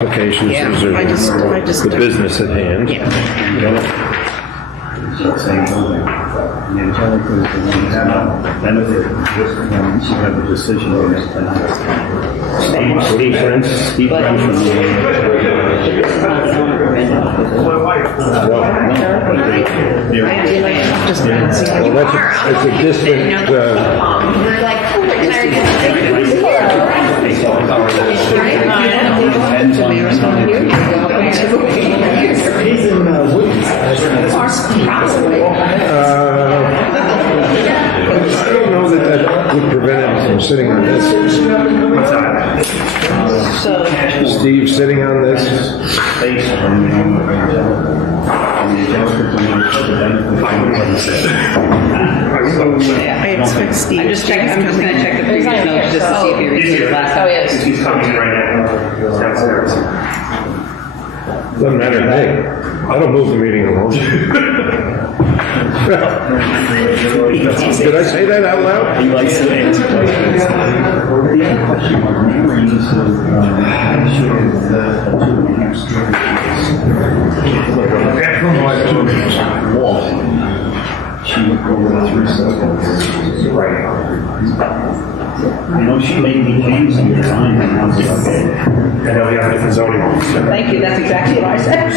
applications, Yeah, these are I just the business at hand. Yeah. Same building. The Angelica is the one that's not benefit. She had the decision to make tonight. Steve Prince. Steve Prince from the. Well, it's a distant, We're like, oh, we're tired of Depends on the time. He's in I don't know that would prevent him from sitting on this. Steve sitting on this. Space from the Angelica. And the Angelica is the one that's the benefit. I expect Steve. I'm just checking, I'm just gonna check the previous notes just to see if you received it last time. Oh, yes. He's coming in right now. Downstairs. Doesn't matter to me. I don't move the meeting alone. Did I say that out loud? He likes to answer questions. The other question was, Mary used to, she was the 2.5 stories. Wall. She would go with 3 circles. Right. I know she made me change some design and houses up there. I know we have a different zoning officer. Thank you, that's exactly what I said.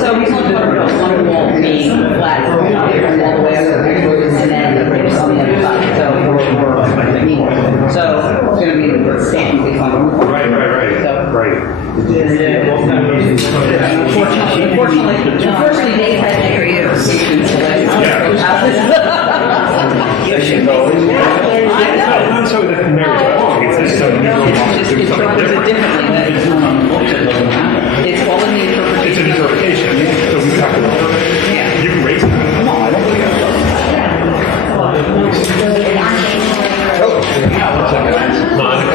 So he's only talking about one wall being flat, all the way up, and then there's on the other side, so it's gonna be standing on. Right. Unfortunately, they had their ears. Not so that Mary's wrong, it's just so you don't want to do something different. It's all in the It's an interpretation. interpretation, so we have to, you can raise it. No, I don't think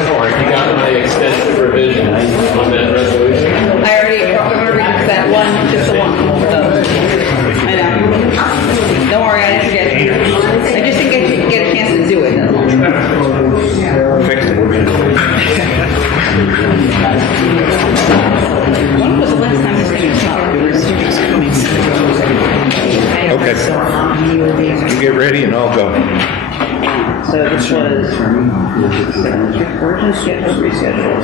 Sorry, you got my extensive revision on that resolution. I already, that one, just the one. So, I know. Don't worry, I didn't forget it. I just didn't get a chance to do it. That's all. When was the last time this thing was up? Okay. You get ready and I'll go. So this was original schedule, reschedule.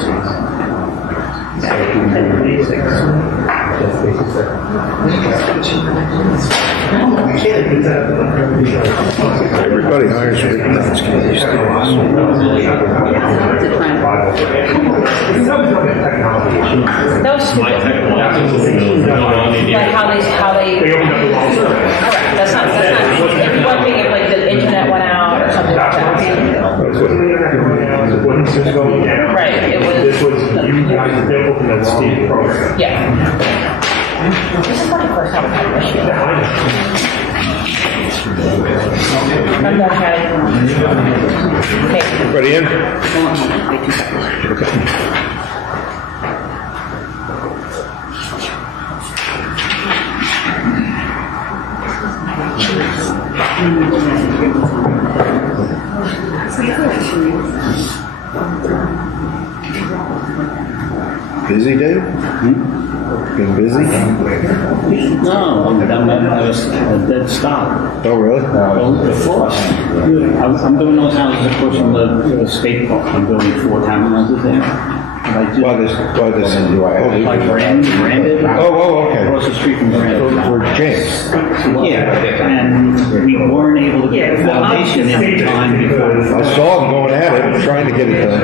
Everybody hires Rick Donsky these Those two. Like how they. They opened up the wrong service. Alright, that's not, if you want to think if like the internet went out or something like that. It wasn't just going down. Right, it was. This was, you guys built that Steve program. Yeah. This is not the first time I've had this. I'm not having. Okay. Everybody in? Busy, Dave? Been busy? No, I was a dead stop. Oh, really? The floors. I'm doing those houses across from the skate park. I'm building 4 townhouses there. And I just, Why this? like Brandon. Oh, okay. Across the street from Brandon. For James. Yeah, and we weren't able to get the foundation in time before. I saw him going at it, trying to get it done.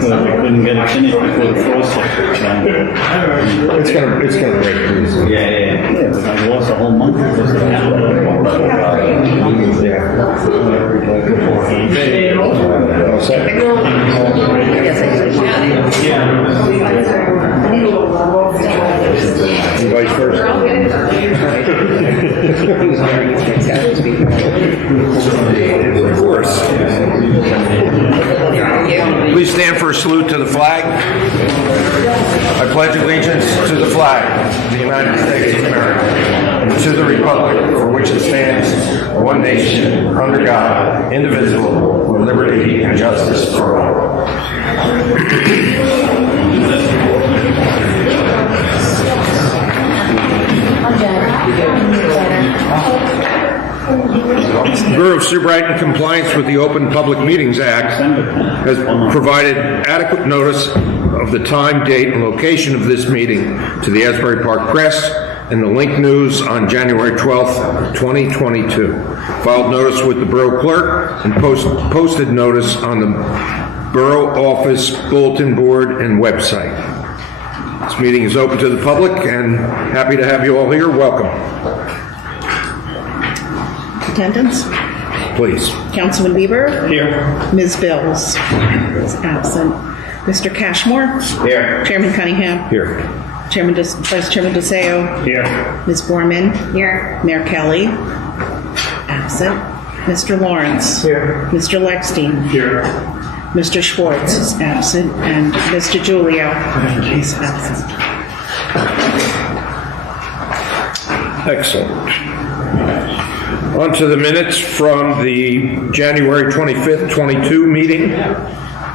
But we couldn't get it finished before the frost hit. It's gonna break through. Yeah, but I lost a whole month because of that. All set? You vice versa. Of course. Please stand for a salute to the flag. I pledge pledge allegiance to the flag of the United States of America and to the republic for which it stands, one nation, under God, indivisible, with liberty and justice for all. The Bureau of Supervisor Compliance with the Open Public Meetings Act has provided adequate notice of the time, date, and location of this meeting to the Asbury Park Press and the Link News on January 12th, 2022. Filed notice with the Borough Clerk and posted notice on the Borough Office Bulletin Board and website. This meeting is open to the public and happy to have you all here. Welcome. Attendance? Please. Councilman Bieber? Here. Ms. Bills? Is absent. Mr. Cashmore? Here. Chairman Cunningham? Here. Vice Chairman DeSeo? Here. Ms. Borman? Here. Mayor Kelly? Absent. Mr. Lawrence? Here. Mr. Lexstein? Here. Mr. Schwartz is absent. And Mr. Julio is absent. Excellent. On to the minutes from the January 25th, 22 meeting.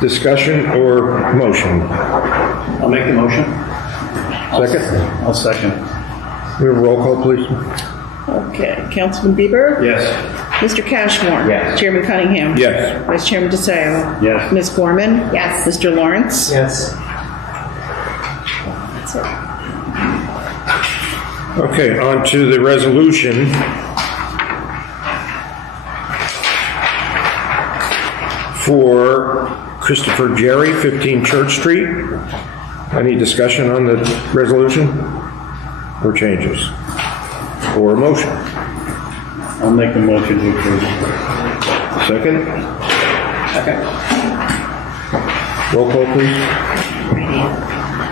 Discussion or motion? I'll make the motion. Second? I'll second. We have a roll call, please. Okay. Councilman Bieber? Yes. Mr. Cashmore? Yes. Chairman Cunningham? Yes. Vice Chairman DeSeo? Yes. Ms. Borman? Yes. Mr. Lawrence? Yes. That's it. Okay, on to the resolution. For Christopher Jerry, 15 Church Street. Any discussion on the resolution? Or changes? Or a motion? I'll make the motion to approve. Second? Second. Roll call, please.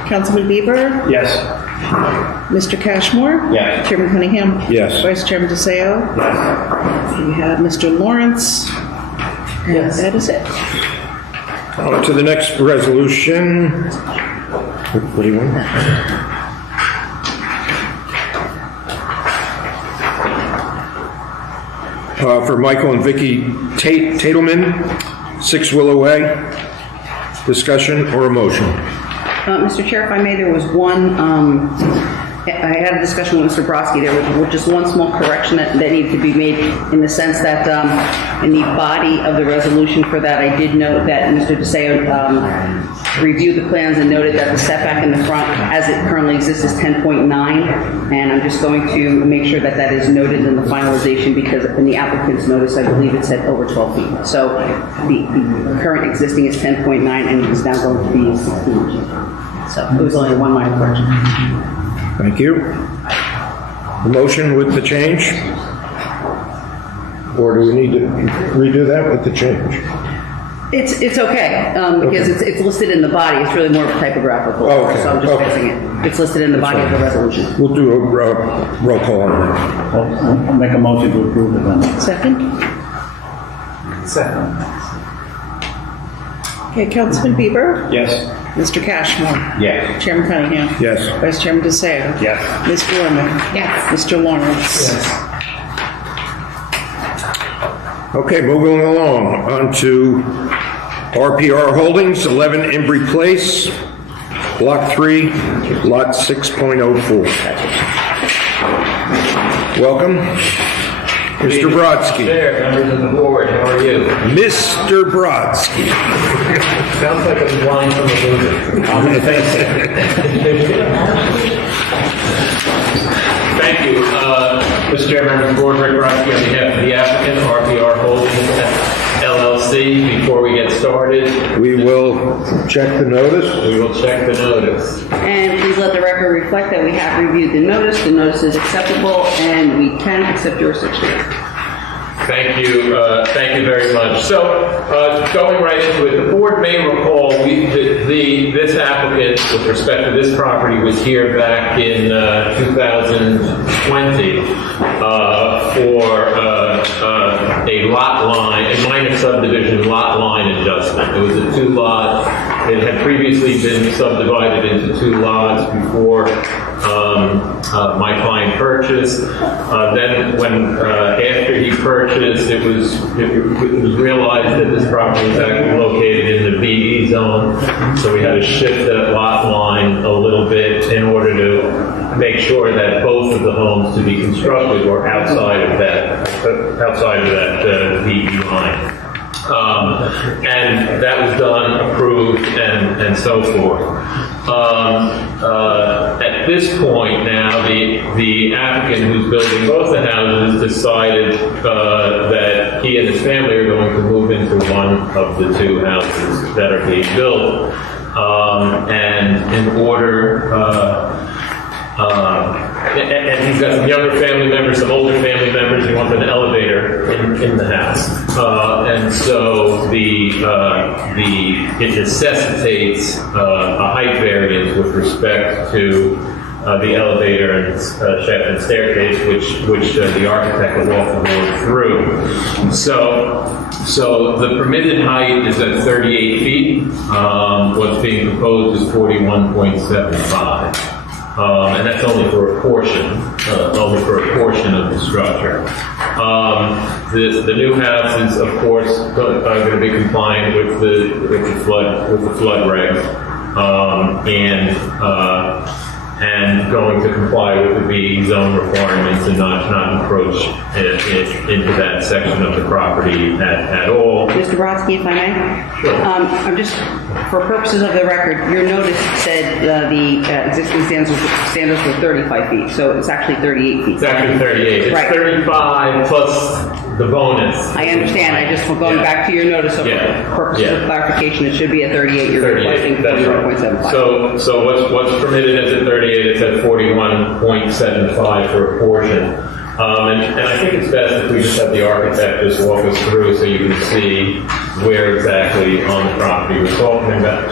Councilman Bieber? Yes. Mr. Cashmore? Yes. Chairman Cunningham? Yes. Vice Chairman DeSeo? Yes. We have Mr. Lawrence? And that is it. On to the next resolution. What do you want? For Michael and Vicky Tatelman, 6 Willow Way. Discussion or a motion? Mr. Chair, if I may, there was one, I had a discussion with Mr. Brodsky. There was just one small correction that needed to be made in the sense that in the body of the resolution for that, I did note that Mr. DeSeo reviewed the plans and noted that the setback in the front as it currently exists is 10.9. And I'm just going to make sure that that is noted in the finalization because in the applicant's notice, I believe it said over 12 feet. So the current existing is 10.9 and it is now going to be 16. So it was only one minor correction. Thank you. The motion with the change? Or do we need to redo that with the change? It's okay, because it's listed in the body. It's really more of a typographical Oh, error, okay. so I'm just Okay. fixing it. It's listed in the body of the resolution. We'll do a roll call on that. I'll make a motion to approve it then. Second? Second. Okay, Councilman Bieber? Yes. Mr. Cashmore? Yes. Chairman Cunningham? Yes. Vice Chairman DeSeo? Yes. Ms. Borman? Yes. Mr. Lawrence? Okay, moving along, on to RPR Holdings, 11 Embry Place, Block 3, Lot 6.04. Welcome, Mr. Brodsky. There, members of the board, how are you? Mr. Brodsky. Sounds like I'm blind from a movie. Thank you, Mr. Chairman, members of the board, Rick Brodsky on behalf of the applicant, RPR Holdings LLC. Before we get started, We will check the notice. we will check the notice. And please let the record reflect that we have reviewed the notice. The notice is acceptable, and we can accept jurisdiction. Thank you very much. So, going right into it, the board may recall this applicant with respect to this property was here back in 2020 for a a minor subdivision lot line adjustment. It was a 2-lot. It had previously been subdivided into 2 lots before my client purchased. Then when, after he purchased, it was realized that this property was actually located in the BE zone. So we had to shift that lot line a little bit in order to make sure that both of the homes to be constructed were outside of that BE line. And that was done, approved, and so forth. At this point now, the applicant who's building both the houses decided that he and his family are going to move into one of the 2 houses that are being built. And in order, and he's got some younger family members, some older family members. He wants an elevator in the house, and so it necessitates a height variance with respect to the elevator and shaft and staircase, which the architect will walk the board through. So the permitted height is at 38 feet. What's being proposed is 41.75. And that's only for a portion of the structure. The new house is, of course, going to be compliant with the flood regs, and going to comply with the BE zone requirements and not encroach into that section of the property at all. Mr. Brodsky, if I may? Sure. I'm just, for purposes of the record, your notice said the existing standards were 35 feet, so it's actually 38 feet. It's actually 38. It's Right. 35 plus the bonus. I understand, I just, going Yeah. back to your notice, so Yeah. for purposes Yeah. of clarification, it should be at 38, you're 38, requesting that's right. 41.75. So what's permitted is at 38, it's at 41.75 for a portion. And I think it's best if we just have the architect just walk us through so you can see where exactly on the property we're talking about.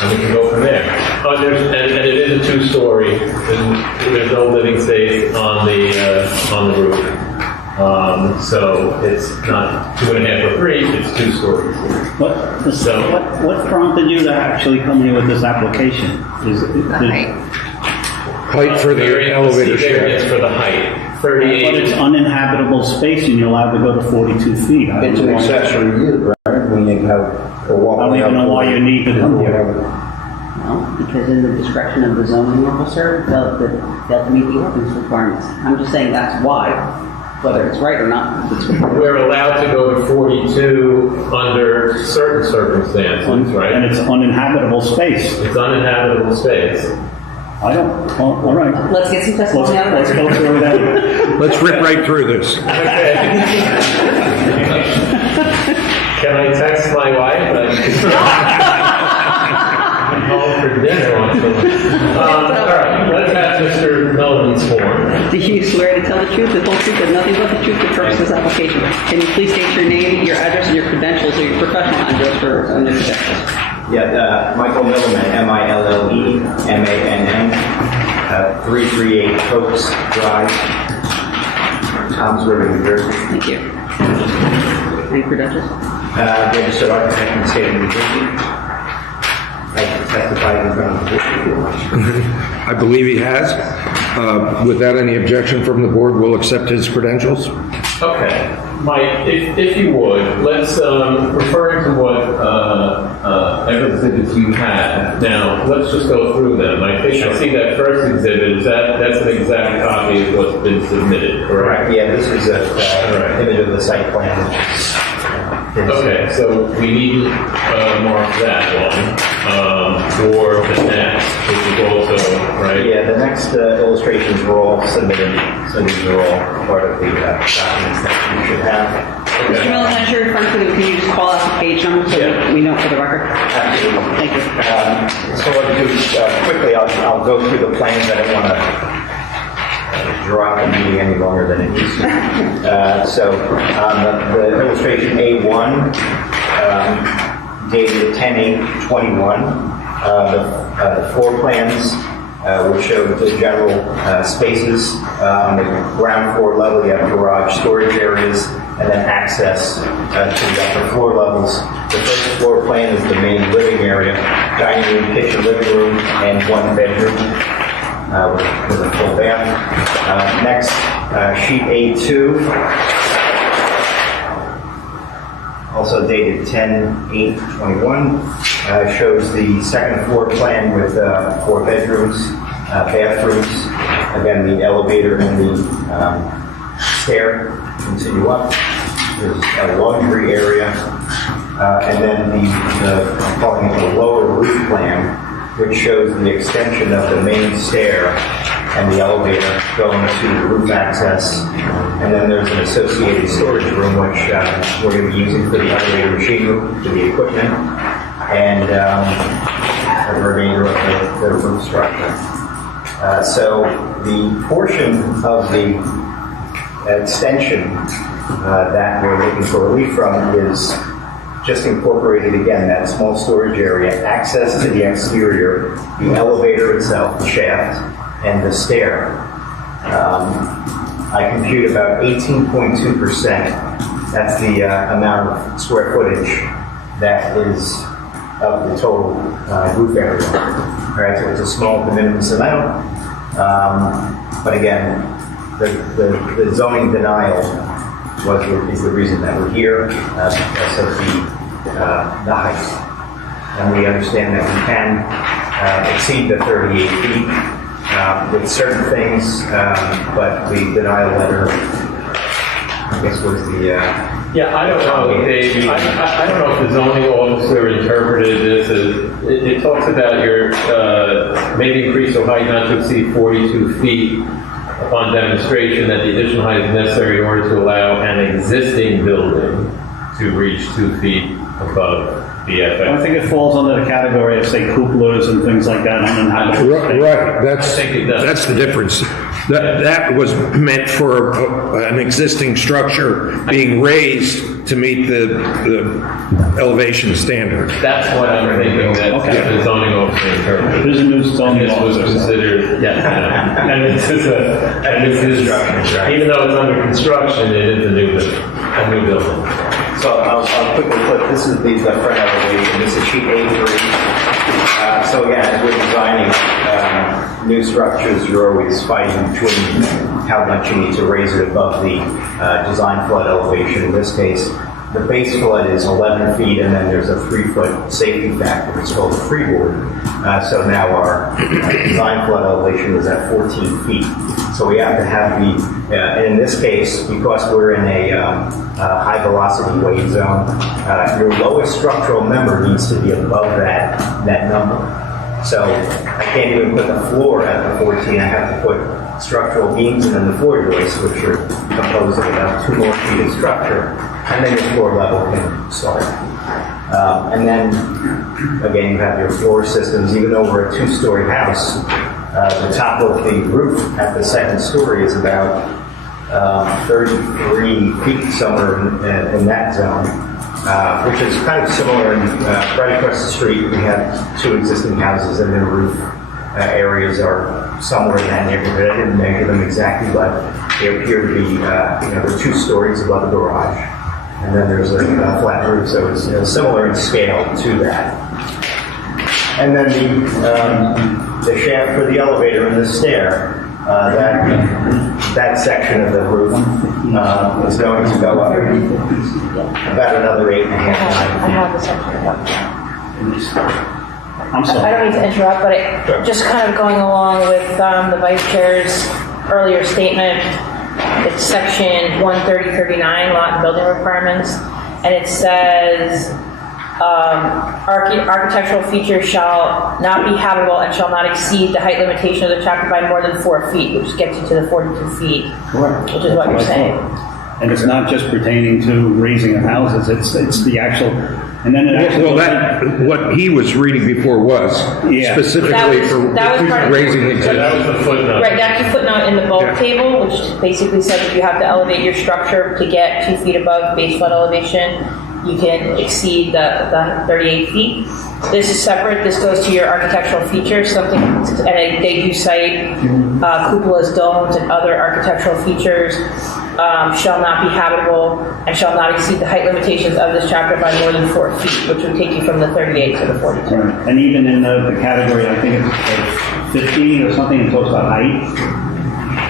And we can go from there. And it is a 2-story. There's no living space on the roof. So it's not 2.5 or 3, it's 2 stories. What prompted you to actually come here with this application? Height for the elevator Variance shaft. for the height, But 38. it's uninhabitable space and you're allowed to go to 42 feet. I It's don't an know why- accessory use, right? When you have a I walkway. don't even know why you need to come here. Well, because in the discretion of the zoning officer, they'll meet the ordinance requirements. I'm just saying that's why, whether it's right or not. We're allowed to go to 42 under certain circumstances, And right? it's uninhabitable space. It's uninhabitable space. I don't, well, all right. Let's get some testimony out of Let's it. go through that. Let's rip right through this. Okay. Can I text my wife? I'm home for dinner. All right, let's have Mr. Milliman's form. Do you swear to tell the truth, the whole truth, and nothing but the truth for purposes of this application? Can you please state your name, your address, and your credentials, or your professional address for your credentials? Yeah, Michael Milliman, Millemann, 338 Cokes Drive, Toms River, New Jersey. Thank you. Any credentials? Registered architect in the state of New Jersey. I testified in front of the board. I believe he has. Without any objection from the board, we'll accept his credentials. Okay, Mike, if you would, let's, referring to what exhibits you had, now, let's just go through them. I think I see that first exhibit, that's an exact copy of what's been submitted, correct? Yeah, this is an image of the site plan. Okay, so we need to mark that one for the next, which is also, right? Yeah, the next illustrations were all submitted, so these are all part of the documents that you should have. Mr. Miller, as you're referring to them, can you just call out the page number so Yeah. we know for the record? Absolutely. Thank you. So what I'll do, quickly, I'll go through the plans. I don't want to draw out the meeting any longer than it needs to. The illustration A1, dated 10/8/21, the floor plans which showed the general spaces. On the ground floor level, you have garage storage areas, and then access to the upper floor levels. The first floor plan is the main living area, dining room, kitchen, living room, and one bedroom with a full bath. Next, sheet A2. Also dated 10/8/21, shows the second floor plan with 4 bedrooms, bathrooms. Again, the elevator and the stair continue up. There's a laundry area, and then I'm calling it the lower roof plan, which shows the extension of the main stair and the elevator going to the roof access. And then there's an associated storage room, which we're going to be using for the elevator machine room, for the equipment, and the remainder of the roof structure. So the portion of the extension that we're looking for relief from is just incorporated again, that small storage area, access to the exterior, the elevator itself, the shaft, and the stair. I compute about 18.2%. That's the amount of square footage that is of the total roof area. All right, so it's a small de minimis amount. But again, the zoning denial is the reason that we're here because of the height. And we understand that we can exceed the 38 feet with certain things, but the denial letter, I guess, was the... Yeah, I don't know, Dave. I don't know if the zoning officer interpreted this as, it talks about your, maybe increase the height not to exceed 42 feet upon demonstration that the additional height is necessary in order to allow an existing building to reach 2 feet above the I FF. think it falls under the category of, say, cupolas and things like that. Right, that's, I think it does. that's the difference. That was meant for an existing structure being raised to meet the elevation standard. That's what I'm thinking that Okay. the zoning officer interpreted. There's a new zoning This was officer. considered, and this is even though it's under construction, it is a new building. So I'll quickly put, this is the front elevation, this is sheet A3. So again, as we're designing new structures, you're always fighting between how much you need to raise it above the design flood elevation. In this case, the base flood is 11 feet, and then there's a 3-foot safety factor. It's called a freeboard. So now our design flood elevation is at 14 feet. So we have to have in this case, because we're in a high velocity wave zone, your lowest structural member needs to be above that number. So I can't even put the floor at the 14. I have to put structural beams and then the floor joists, which are composed of about 2 more feet of structure, and then your floor level can start. And then, again, you have your floor systems. Even though we're a 2-story house, the top of the roof at the second story is about 33 feet, somewhere in that zone, which is kind of similar. Right across the street, we have 2 existing houses, and their roof areas are somewhere in that neighborhood. I didn't measure them exactly, but they appear to be, they're 2 stories above the garage. And then there's a flat roof, so it's similar in scale to that. And then the shaft for the elevator and the stair, that section of the roof is going to go up about another 8.5 I have this up. I'm I sorry. don't mean to interrupt, but just kind of going along with the Vice Chair's earlier statement, it's section 13039, lot and building requirements, and it says architectural features shall not be habitable and shall not exceed the height limitation of the chapter by more than 4 feet, which gets you to the 42 feet, Correct. which is what you're saying. And it's not just pertaining to raising of houses, it's the actual, and then it actually... Well, what he was reading before was Yeah. specifically That was part for of- raising the So that was the footnote. Right, that's the footnote in the bulk Yeah. table, which basically says if you have to elevate your structure to get 2 feet above base flood elevation, you can exceed the 38 feet. This is separate. This goes to your architectural features, something, and they do cite cupolas, domes, and other architectural features shall not be habitable and shall not exceed the height limitations of this chapter by more than 4 feet, which would take you from the 38 to the 42. And even in the category, I think it's like 50 or something, it talks about height.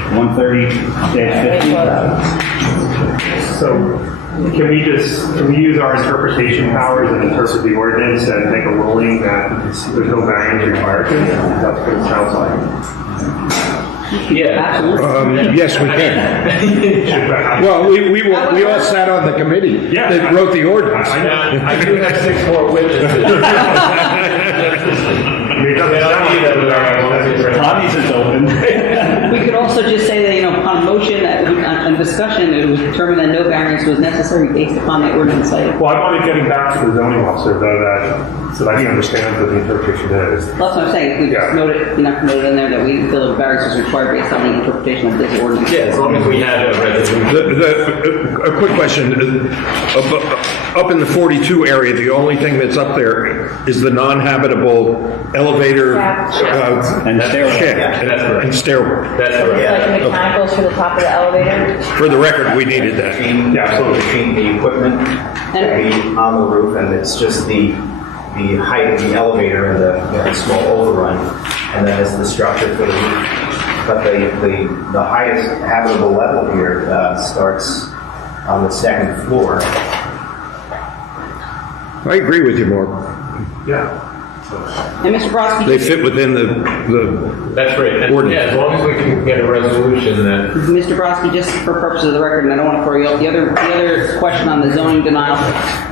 130-50. So can we use our interpretation powers and interpret the ordinance and make a ruling that there's no variance required? That's what it sounds like. Yeah. Yes, we can. Well, we all sat on the committee Yeah. that wrote the ordinance. I do have 6 more witnesses. I mean, it doesn't sound like that. Tommy's is open. We could also just say that, upon motion, on discussion, it was determined that no variance was necessary based upon the ordinance cited. Well, I wanted getting back to the zoning officer, though, so that he understands what the interpretation is. That's what I'm saying, if we just Yeah. note it, note it in there that we feel the variance is required based on the interpretation of this ordinance. Yeah, as long as we have a resolution. A quick question. Up in the 42 area, the only thing that's up there is the non-habitable elevator And stairwell. shed That's correct. and stairwell. That's correct. Like the mechanicals for the top of the elevator. For the record, we needed that. Yeah, absolutely. Between the equipment will be on the roof, and it's just the height of the elevator and the small overrun, and then it's the structure for the roof. But the highest habitable level here starts on the second floor. I agree with you, Mark. Yeah. And Mr. Brodsky, They fit within the That's right. And, Ordinance. yeah, as long as we can get a resolution that, Mr. Brodsky, just for purposes of the record, and I don't want to throw you off, the other question on the zoning denial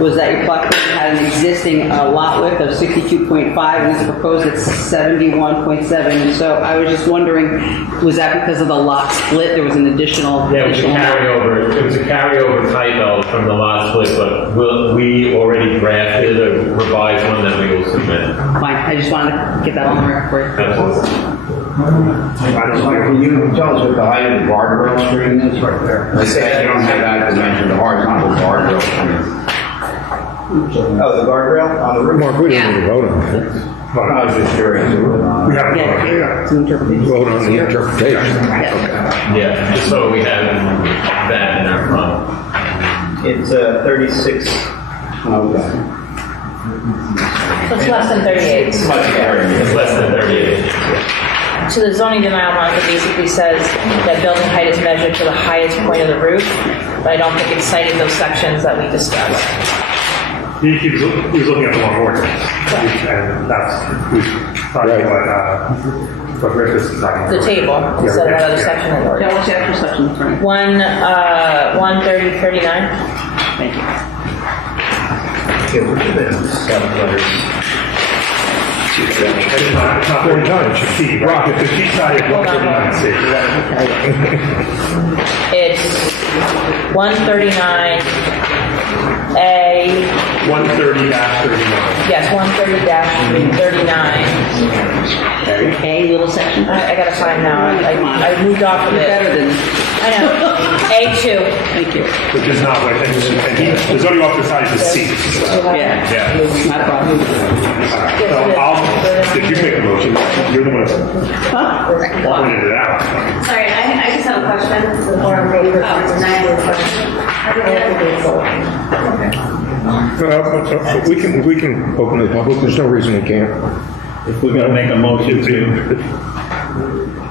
was that your plot plan had an existing lot width of 62.5, and it's proposed at 71.7. And so I was just wondering, was that because of the lot split? There was an additional. yeah, it was a carryover. It was a carryover typo from the lot split, but we already drafted a revised one that we will submit. Fine, I just wanted to get that on the record for you. Absolutely. I don't know. Can you tell us what the height of the guardrail screen is right there? They say you don't have that dimension, the horizontal guardrail screen. Oh, the guardrail on the roof? Mark, we don't need to vote on that. I was just curious. We have to Yeah, it's an interpretation. Vote on the interpretation. Yeah, just so we have that in our file. It's 36. Okay. So it's less than 38. It's less than 38. So the zoning denial marker basically says that building height is measured to the highest point of the roof, but I don't think it's citing those sections that we discussed. He was looking at the wrong ordinance. And that's, Right. what Rick is talking about. The table, instead of that other section of the Yeah, ordinance. what's the actual section, Frank? 13039. Thank you. Okay, look at this. 7 letters. It's not 49, it's C, right? If the sheet side is 139C. It's 139A, 130-39. yes, 130-39. A little section. I gotta find now, I moved off of You're it. better than, I know, A2. thank you. Which is not what, and the zoning officer side is a C. Yeah. Yeah. Not a problem. So if you make a motion, you're the one that pointed it out. Sorry, I just have a question before I'm ready for denying the question. We can open to the public. There's no reason we can't. If we're gonna make a motion to,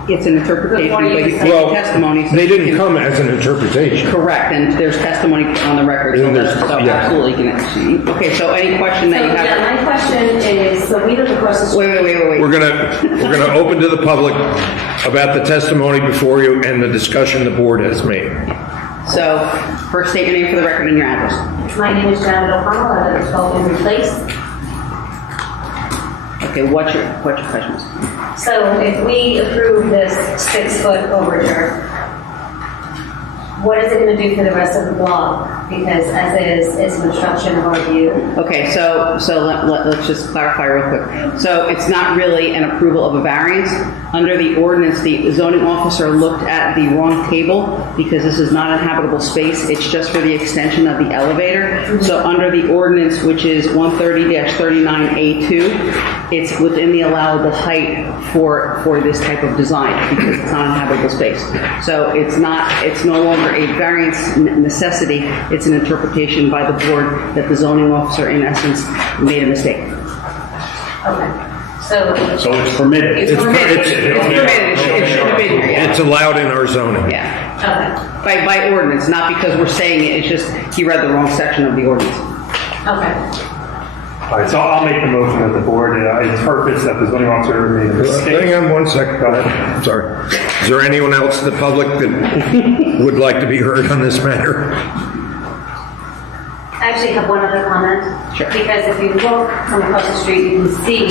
It's an interpretation, but you take Well, testimony. so they you didn't can- come as an interpretation. Correct, and there's testimony on the record, so And there's- that's, so yeah. absolutely you can see. Okay, so any question So, that you yeah, have? my question is, so we live across the street. Wait. We're gonna open to the public about the testimony before you and the discussion the board has made. So, first state your name for the record and your address. My name is Janet O'Connell, I live at 12 Henry Place. Okay, what's your questions? So if we approve this 6-foot overture, what is it gonna do for the rest of the block? Because as is, it's an obstruction of our view. Okay, so let's just clarify real quick. So it's not really an approval of a variance. Under the ordinance, the zoning officer looked at the wrong table because this is not a habitable space. It's just for the extension of the elevator. So under the ordinance, which is 130-39A2, it's within the allowable height for this type of design because it's not a habitable space. So it's no longer a variance necessity. It's an interpretation by the board that the zoning officer, in essence, made a mistake. Okay. So it's permitted. It's permitted. It should have been here, yeah. It's allowed in our zoning. Yeah. okay. By ordinance, not because we're saying it. It's just he read the wrong section of the ordinance. Okay. All right, so I'll make the motion that the board interprets that the zoning officer made a mistake. Hang on one second. Go ahead. Sorry. Is there anyone else in the public that would like to be heard on this matter? I actually have one other comment. Sure. Because if you look from across the street, you can see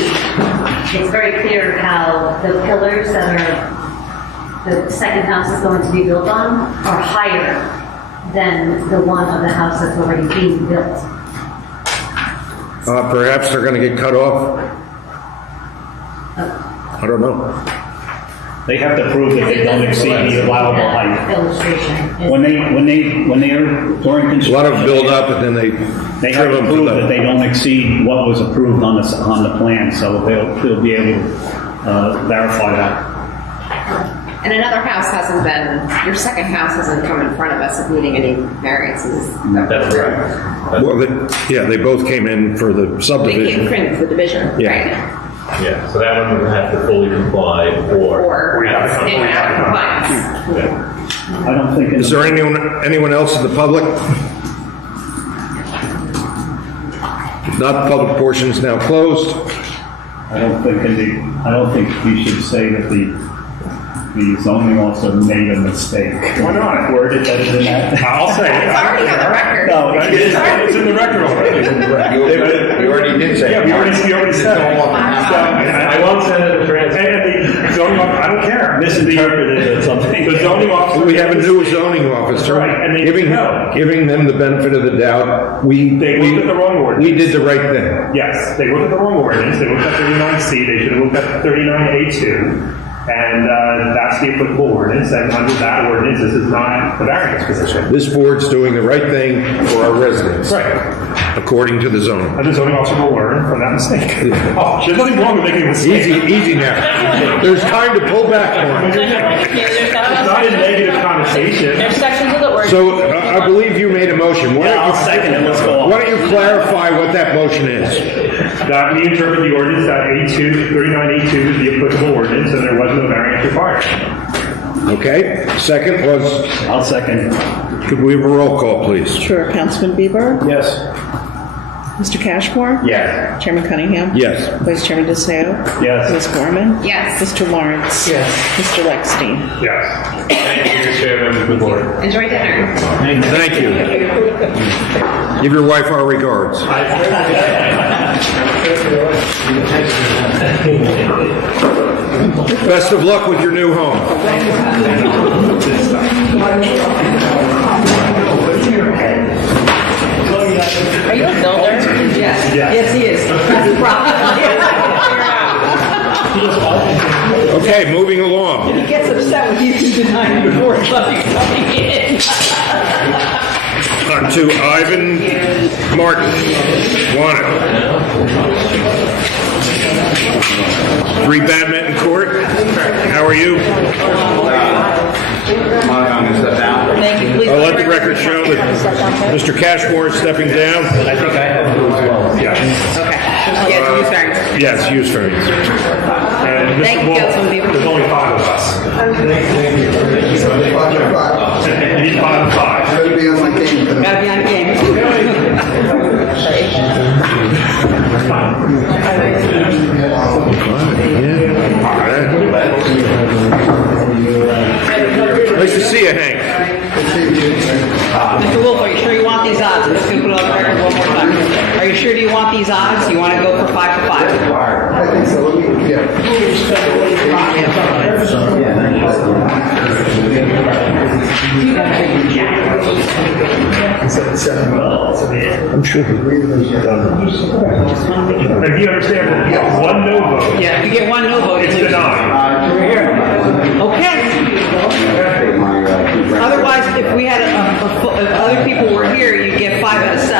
it's very clear how the pillars that the second house is going to be built on are higher than the one of the house that's already being built. Perhaps they're going to get cut off? I don't know. They have to prove that they don't exceed the allowable height. Illustration. When they are during A construction. lot of them build up and then They have trim to them prove to that they don't exceed what was approved on the plan, so they'll be able to verify that. And another house hasn't been, your second house hasn't come in front of us of needing any variances. That's right. Well, they both came in for the They came subdivision. from the division, Yeah. right? Yeah, so that one would have to fully comply or. Or We have to stay come- out of compliance. I don't think. Is there anyone else in the public? If not, the public portion is now closed. I don't think you should say that the zoning officer made a mistake. Why not? Worded that in that. I'll say it. It's already on the record. No, it is. It's in the record already. You already did say. Yeah, we already said it. I won't send it to transfer. And the zoning officer, I don't care. Misinterpreted it or something. The zoning officer. We have a new zoning officer. Right, and they Giving know. them the benefit of the doubt. They looked at the wrong ordinance. We did the right thing. Yes, they looked at the wrong ordinance. They looked at 39C. They should have looked at 39A2. And that's the applicable ordinance. And under that ordinance, this is not the variance position. This board's doing the right thing for our residents. Right. According to the zoning. And the zoning officer will learn from that mistake. Oh, there's nothing wrong with making a mistake. Easy now. There's time to pull back on it. It's not a negative connotation. There's sections of the ordinance. So I believe you made a motion. Why Yeah, don't I'll you- second it. Let's go on. Why don't you clarify what that motion is? That we interpret the ordinance that 39A2 is the applicable ordinance and there was no variance required. Okay? Second was, I'll second. could we have a roll call, please? Sure, Councilman Bieber? Yes. Mr. Cashmore? Yes. Chairman Cunningham? Yes. Vice Chairman DeSeo? Yes. Ms. Gorman? Yes. Mr. Lawrence? Yes. Mr. Lexstein? Yes. Thank you, Mr. Chairman of the board. Enjoy dinner. Thank you. Give your wife our regards. Best of luck with your new home. Are you a builder? Yes, he is. That's the problem. Okay, moving along. He gets upset when you deny him before coming in. On to Ivan Martin. Wanted. 3 Badminton Court. How are you? I'm gonna step down. Thank you. Please I'll let let the record show that Mr. Cashmore is stepping down. I think I have to as well. Yes. Okay. Yes, use variance. Yes, use variance. And Thank you, Councilman Bieber. there's only 5 of us. You need 5 and 5. Gotta be on the game. Nice to see you, Hank. Mr. Wolf, are you sure you want these odds? I'm just gonna put it on the record one more time. Are you sure do you want these odds? You wanna go for 5 to 5? I think so. sure. And if you understand, that you have one no vote, Yeah, if you get one no vote, it's it's denied. okay. Otherwise, if we had if other people were here, you'd get 5 out of 7.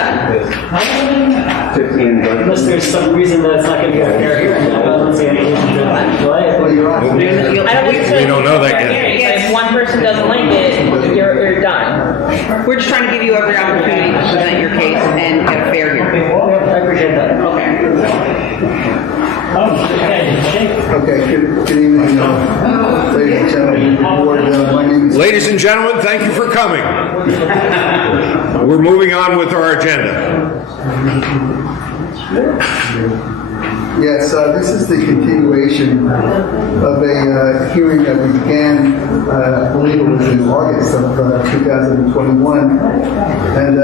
Unless there's some reason that it's not going to be a fair hearing, I don't see any reason to delay it. I don't necessarily. We don't know that yet. But if one person doesn't like it, you're done. We're just trying to give you every opportunity to present your case and get a fair hearing. I appreciate that. Okay. Okay, good evening, ladies and gentlemen of the board. My name is... Ladies and gentlemen, thank you for coming. We're moving on with our agenda. Yes, this is the continuation of a hearing that we began, I believe it was in August of 2021. And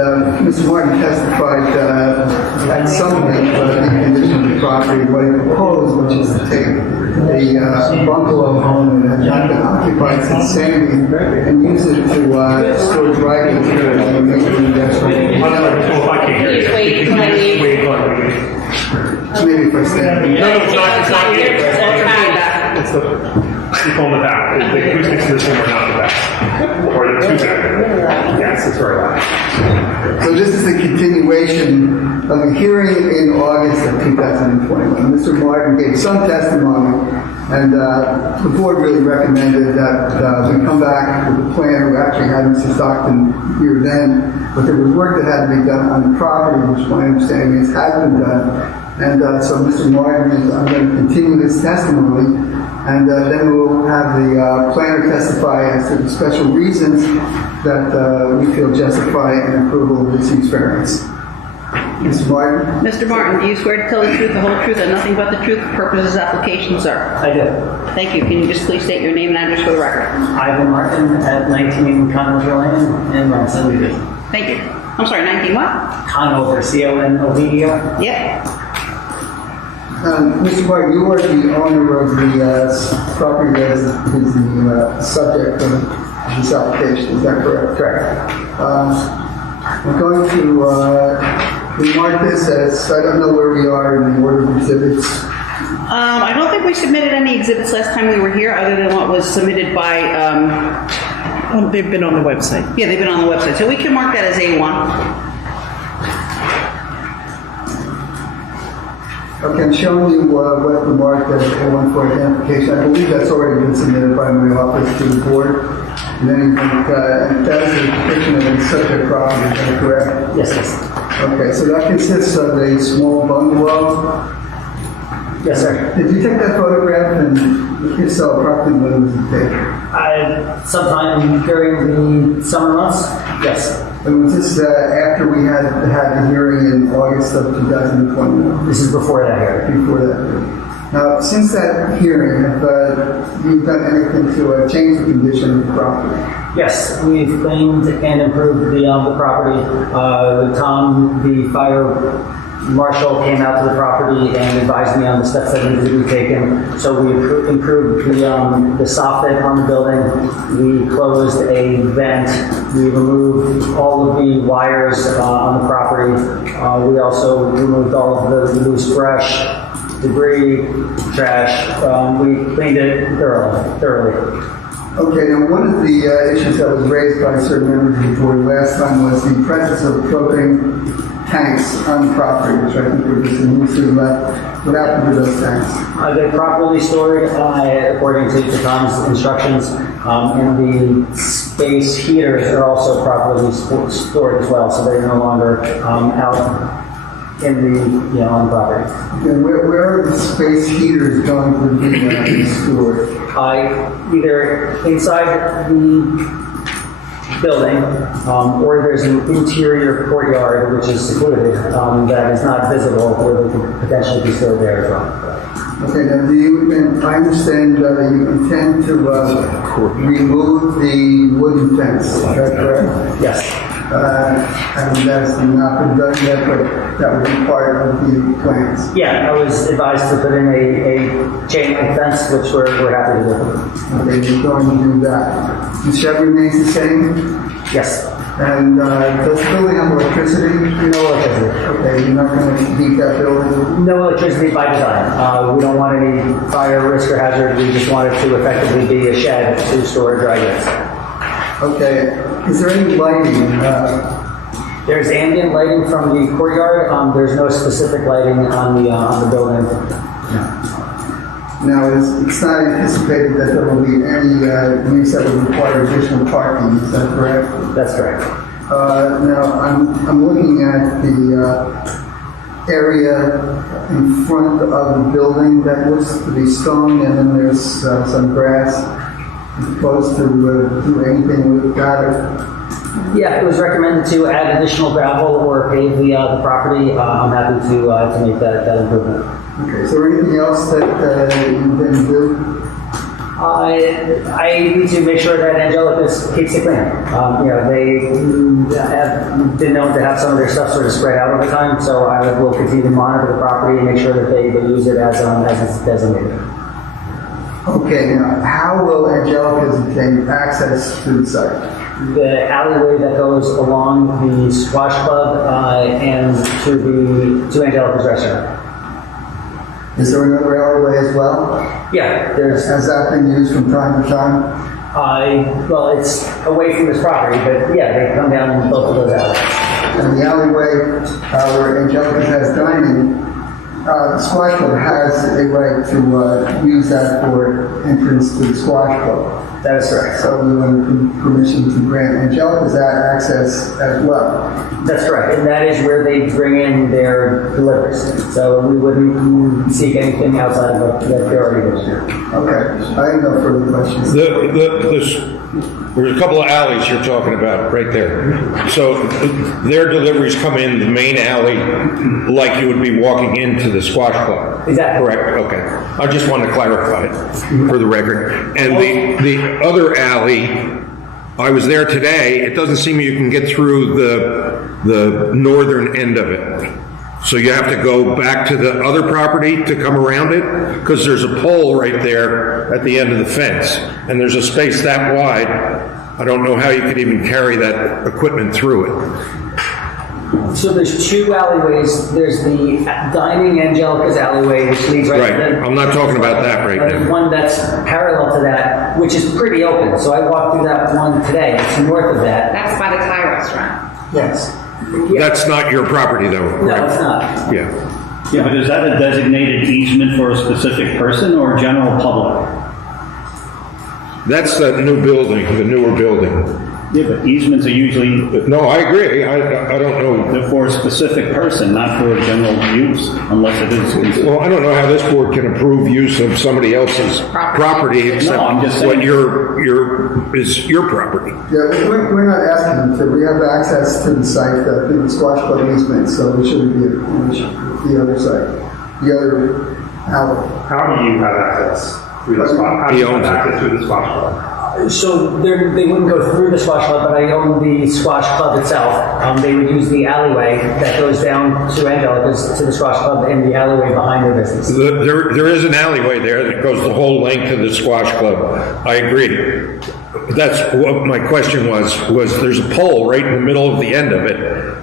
Mr. Martin testified at some length the condition of the property, what he proposed, which is to take a bungalow home that had not been occupied since Sandy and use it to store dry goods and make it an industrial. Please wait till I leave. Maybe if I stand. No, it's not here. It's It's the people in the back. The acoustics in this room are not the best. Or the two back. Yes, it's very loud. So this is a continuation of a hearing in August of 2021. Mr. Martin gave some testimony, and the board really recommended that we come back with a plan. We actually had Mr. Stockton here then, but there was work that had to be done on the property, which my understanding is has been done. And so Mr. Martin I'm going to continue this testimony, and then we'll have the planner testify as to the special reasons that we feel justify an approval of this use variance. Mr. Martin? Mr. Martin, do you swear to tell the truth, the whole truth, and nothing but the truth, the purpose of this application, sir? I do. Thank you. Can you just please state your name and address for the record? Ivan Martin at 19 Conover Lane in Rumson. Thank you. I'm sorry, 19 what? Conover, C-O-N-O-V-E-R. Yep. Mr. Martin, you are the owner of the property that is the subject of this application, is that correct? Correct. I'm going to remark this as, I don't know where we are in the order of exhibits. I don't think we submitted any exhibits last time we were here, other than what was submitted by, They've been on the website. yeah, they've been on the website. So we can mark that as A1. Okay, I'm showing you what the mark as A1 for identification. I believe that's already been submitted by my office to the board. And then that is a depiction of the subject property, is that correct? Yes, yes. Okay, so that consists of a small bungalow. Yes, sir. Did you take that photograph, and if so, approximately when was it taken? Sometime during the summer months? Yes. And was this after we had the hearing in August of 2021? This is before that hearing. Before that hearing. Now, since that hearing, have you done anything to change the condition of the property? Yes, we've cleaned and improved the property. Tom, the fire marshal, came out to the property and advised me on the steps that needed to be taken. So we improved the soffit on the building. We closed a vent. We removed all of the wires on the property. We also removed all of the loose brush, debris, trash. We cleaned it thoroughly. Okay, now one of the issues that was raised by certain members of the board last time was the presence of propane tanks on the property, which I think were just loosely left. What happened to those tanks? They're properly stored according to Tom's instructions, and the space heaters are also properly stored as well, so they're no longer out in the on the property. And where are the space heaters going to be stored? Either inside the building, or there's an interior courtyard which is secluded that is not visible, where they could potentially be stored there as well. Okay, now I understand that you intend to remove the wooden fence, is that correct? Yes. And that's not been done yet, but that would be part of the plans. Yeah, I was advised to put in a chain link fence, which we're happy to do. Okay, you're going to do that. The shed remains the same? Yes. And does the building have electricity? No electricity. Okay, you're not going to heat that building? No electricity by design. We don't want any fire risk or hazard. We just want it to effectively be a shed to store dry goods. Okay, is there any lighting? There's ambient lighting from the courtyard. There's no specific lighting on the building. Now, it's not anticipated that there will be any use that would require additional parking, is that correct? That's correct. Now, I'm looking at the area in front of the building that looks to be stone, and then there's some grass. As opposed to do anything with that? Yeah, it was recommended to add additional gravel or pave the property. I'm happy to make that improvement. Okay, is there anything else that you didn't do? I need to make sure that Angelicus keeps it clean. They have been known to have some of their stuff sort of spread out over time, so I will continue to monitor the property and make sure that they use it as it's designated. Okay, now, how will Angelicus obtain access to the site? The alleyway that goes along the squash club and to Angelica's restaurant. Is there another alleyway as well? Yeah, there's. Has that been used from time to time? Well, it's away from this property, but yeah, they come down both of those alleyways. And the alleyway where Angelicus has dining, the squash club has a right to use that for entrance to the squash club. That is correct. So we want permission to grant Angelicus that access as well. That's correct, and that is where they bring in their deliveries. So we wouldn't seek anything outside of what they already do. Okay, I have no further questions. There's a couple of alleys you're talking about right there. So their deliveries come in the main alley like you would be walking into the squash club. Exactly. Correct, okay. I just wanted to clarify it for the record. And the other alley, I was there today, it doesn't seem you can get through the northern end of it. So you have to go back to the other property to come around it? Because there's a pole right there at the end of the fence, and there's a space that wide. I don't know how you could even carry that equipment through it. So there's two alleyways. There's the dining Angelica's alleyway, which leads right to the... I'm not talking about that right There's now. one that's parallel to that, which is pretty open. So I walked through that one today. It's north of that. That's by the Thai restaurant. Yes. That's not your property though, No, right? it's not. Yeah. Yeah, but is that a designated easement for a specific person or general public? That's the new building, the newer building. Yeah, but easements are usually No, I agree. I don't know. they're for a specific person, not for a general use, unless it is. Well, I don't know how this board can approve use of somebody else's property except No, I'm just what saying. is your property. Yeah, we're not asking to. We have access to the site through the squash club easement, so we shouldn't be an issue. The other site, the other alley. How do you have access through the squash? How do He you have owns it. access through the squash club? So they wouldn't go through the squash club, but I own the squash club itself. They would use the alleyway that goes down to Angelica's to the squash club and the alleyway behind their business. There is an alleyway there that goes the whole length of the squash club. I agree. That's what my question was there's a pole right in the middle of the end of it.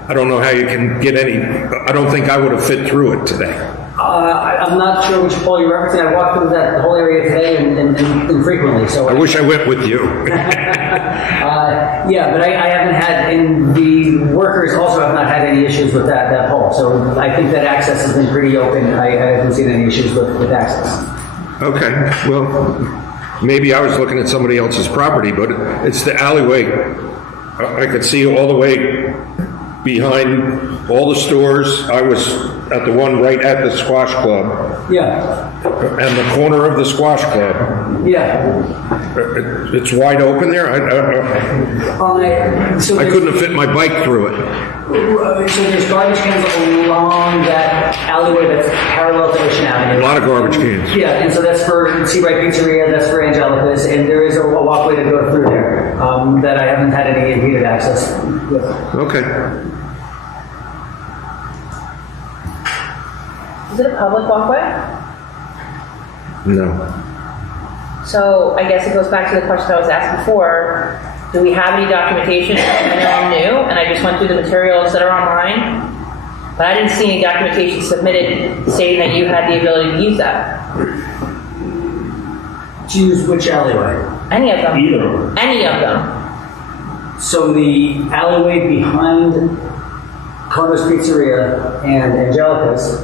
I don't know how you can get any, I don't think I would have fit through it today. I'm not sure which pole you're referencing. I walked through that whole area today and frequently. So I wish I went with you. Yeah, but I haven't had, and the workers also have not had any issues with that pole. So I think that access has been pretty open. I haven't seen any issues with access. Okay, well, maybe I was looking at somebody else's property, but it's the alleyway. I could see all the way behind all the stores. I was at the one right at the squash club. Yeah. And the corner of the squash club. Yeah. It's wide open there? So I couldn't have fit my bike through it. So there's garbage cans along that alleyway that's parallel to Ocean Avenue. A lot of garbage cans. Yeah, and so that's for Seabright Pizzeria, that's for Angelica's, and there is a walkway to go through there that I haven't had any impeded access with. Okay. Is it a public walkway? No. So I guess it goes back to the question I was asked before. Do we have any documentation? I know I'm new, and I just went through the materials that are online, but I didn't see any documentation submitted stating that you had the ability to use that. To use which alleyway? Any of them. Either of them. Any of them. So the alleyway behind Carlos Pizzeria and Angelica's,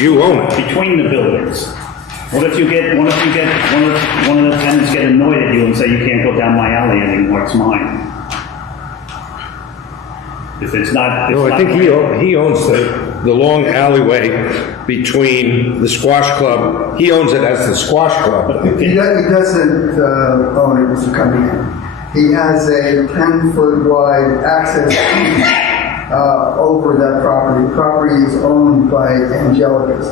You own it. Between the buildings. What if one of the tenants get annoyed at you and say, you can't go down my alley anymore, it's mine? If it's not. No, I think he owns the long alleyway between the squash club. He owns it as the squash club. He doesn't own it, Mr. Cunningham. He has a 10-foot wide access over that property. The property is owned by Angelica's.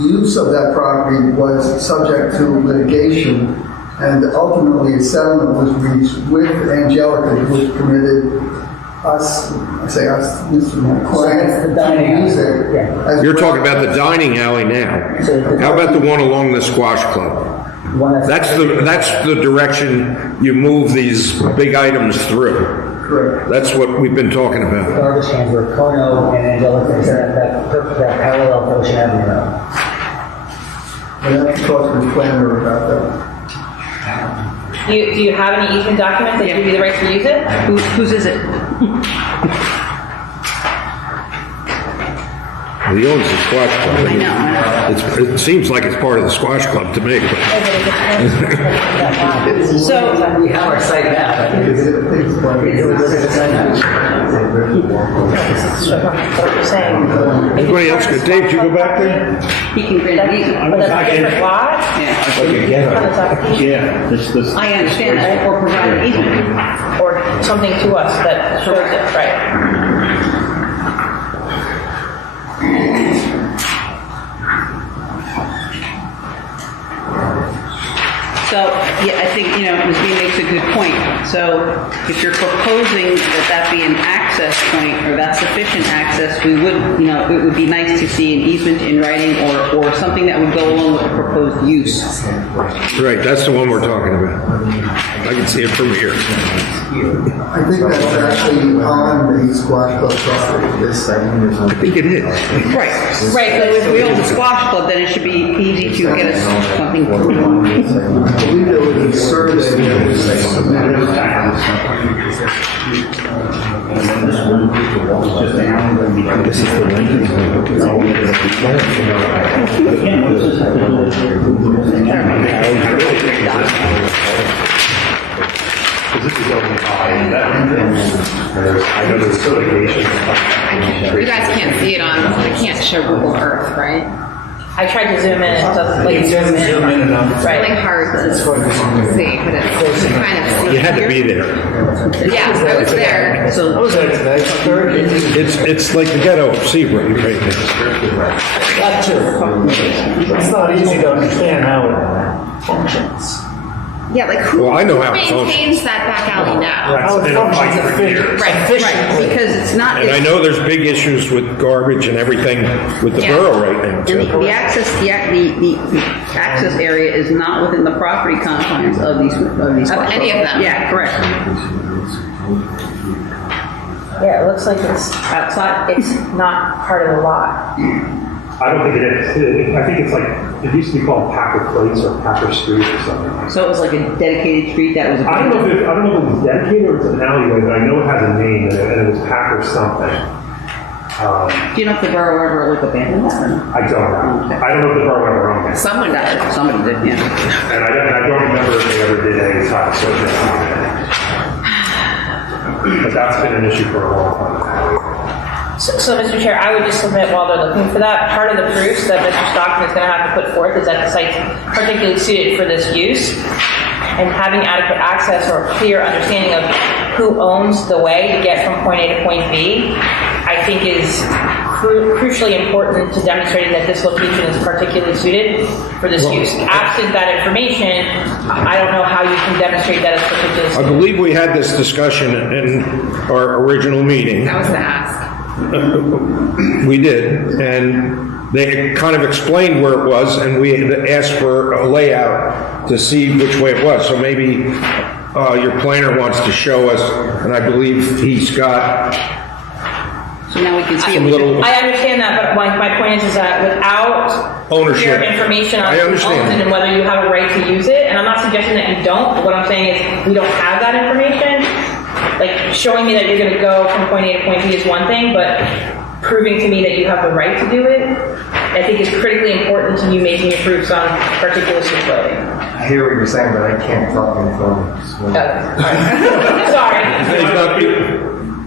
Use of that property was subject to litigation, and ultimately a settlement was reached with Angelica, which permitted us, Mr. McCoy, to use it. Yeah. You're talking about the dining alley now. How about the one along the squash club? That's the direction you move these big items through. Correct. That's what we've been talking about. garbage cans were Kono and Angelica's, that parallel to Ocean Avenue Road. And I have to talk to the planner about that. Do you have any easement documents that give you the right to use it? Whose is it? He owns the squash club. I know. It seems like it's part of the squash club to me. So, We have our site now. It was a site now. that's what you're saying. Anybody else good? Dave, did you go back there? He can grant an easement. But that's a different lot? Yeah. On this application? Yeah, this. I understand that, or provide an easement. Or something to us that shows it, right? So, yeah, I think, Ms. B makes a good point. So if you're proposing that be an access point, or that's sufficient access, we would, it would be nice to see an easement in writing or something that would go along with the proposed use. Right, that's the one we're talking about. I can see it from here. I think that's actually on the squash club property. I think it is. Right, so if we own the squash club, then it should be easy to get us something. I believe there was a survey that was submitted. This is the You guys can't see it on, I can't show Google Earth, right? I tried to zoom in, it doesn't let you zoom in. It's Right. really hard to see, but it's kind of see. You had to be there. Yeah, I was there. It's like the ghetto of Seabrook right now. That too. It's not easy to understand how it functions. Yeah, like who Well, I know how it maintains that back alley now? How it functions efficiently. Right, Because it's not. And I know there's big issues with garbage and everything with the Yeah. borough right now. And too. the access, the access area is not within the property confines of these. Of any of them. Yeah, correct. Yeah, it looks like it's outside, it's not part of the lot. I don't think it is. I think it's like, it used to be called Packer Place or Packer Street or something like that. So it was like a dedicated street that was. I don't know if it was dedicated or it's an alleyway, but I know it has a name and it was Packer something. Do you know if the borough ever abandoned that? Or not? I don't know. I don't know if the borough ever owned it. Someone does. Somebody did, yeah. And I don't remember if they ever did any type of survey on it. But that's been an issue for a long time. So, Mr. Chair, I would just submit while they're looking for that, part of the proofs that Mr. Stockton is going to have to put forth is that the site's particularly suited for this use, and having adequate access or a clear understanding of who owns the way to get from point A to point B, I think is crucially important to demonstrating that this location is particularly suited for this use. Absent that information, I don't know how you can demonstrate that it's particularly I suited. believe we had this discussion in our original meeting. That was the ask. We did, and they kind of explained where it was, and we asked for a layout to see which way it was. So maybe your planner wants to show us, and I believe he's got So now we can see some it. little I understand that, but my point is that without ownership. your information on I who owns understand. it and whether you have a right to use it, and I'm not suggesting that you don't, but what I'm saying is we don't have that information. Like, showing me that you're gonna go from point A to point B is one thing, but proving to me that you have the right to do it, I think is critically important to you making your proofs on particular clothing. I hear what you're saying, but I can't talk on the phone. Sorry.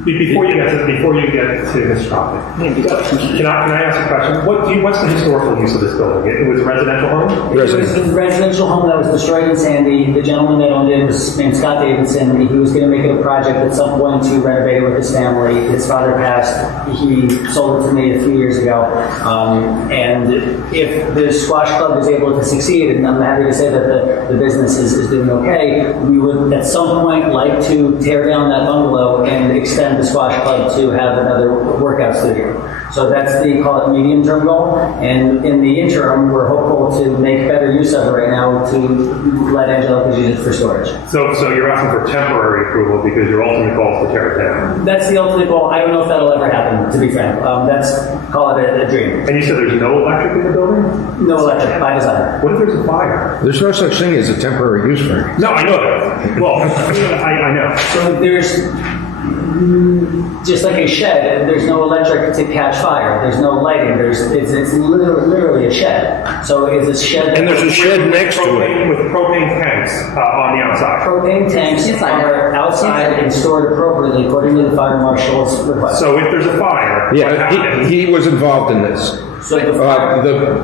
Before you get to this topic, can I ask a question? What's the historical use of this building? It was a residential home? It was a residential home that was destroyed in Sandy. The gentleman that owned it was named Scott Davidson. He was going to make it a project at some point to renovate it with his family. His father passed. He sold it to me a few years ago. And if the squash club is able to succeed, and I'm happy to say that the business is doing okay, we would at some point like to tear down that bungalow and extend the squash club to have another workout studio. So that's the, call it medium-term goal. And in the interim, we're hopeful to make better use of it right now to let Angelica use it for storage. So you're asking for temporary approval because your ultimate goal is to tear it down? That's the ultimate goal. I don't know if that'll ever happen, to be frank. That's, call it a dream. And you said there's no electric in the building? No electric, by design. What if there's a fire? There's no such thing as a temporary use variance. No, I know that. Well, I know. So there's, just like a shed, there's no electric to catch fire. There's no lighting. It's literally a shed. So it's a shed. And there's a shed next to it. With propane tanks on the outside. Propane tanks are outside and stored appropriately according to the fire marshal's request. So if there's a fire, what Yeah, happens? he was involved in this. So the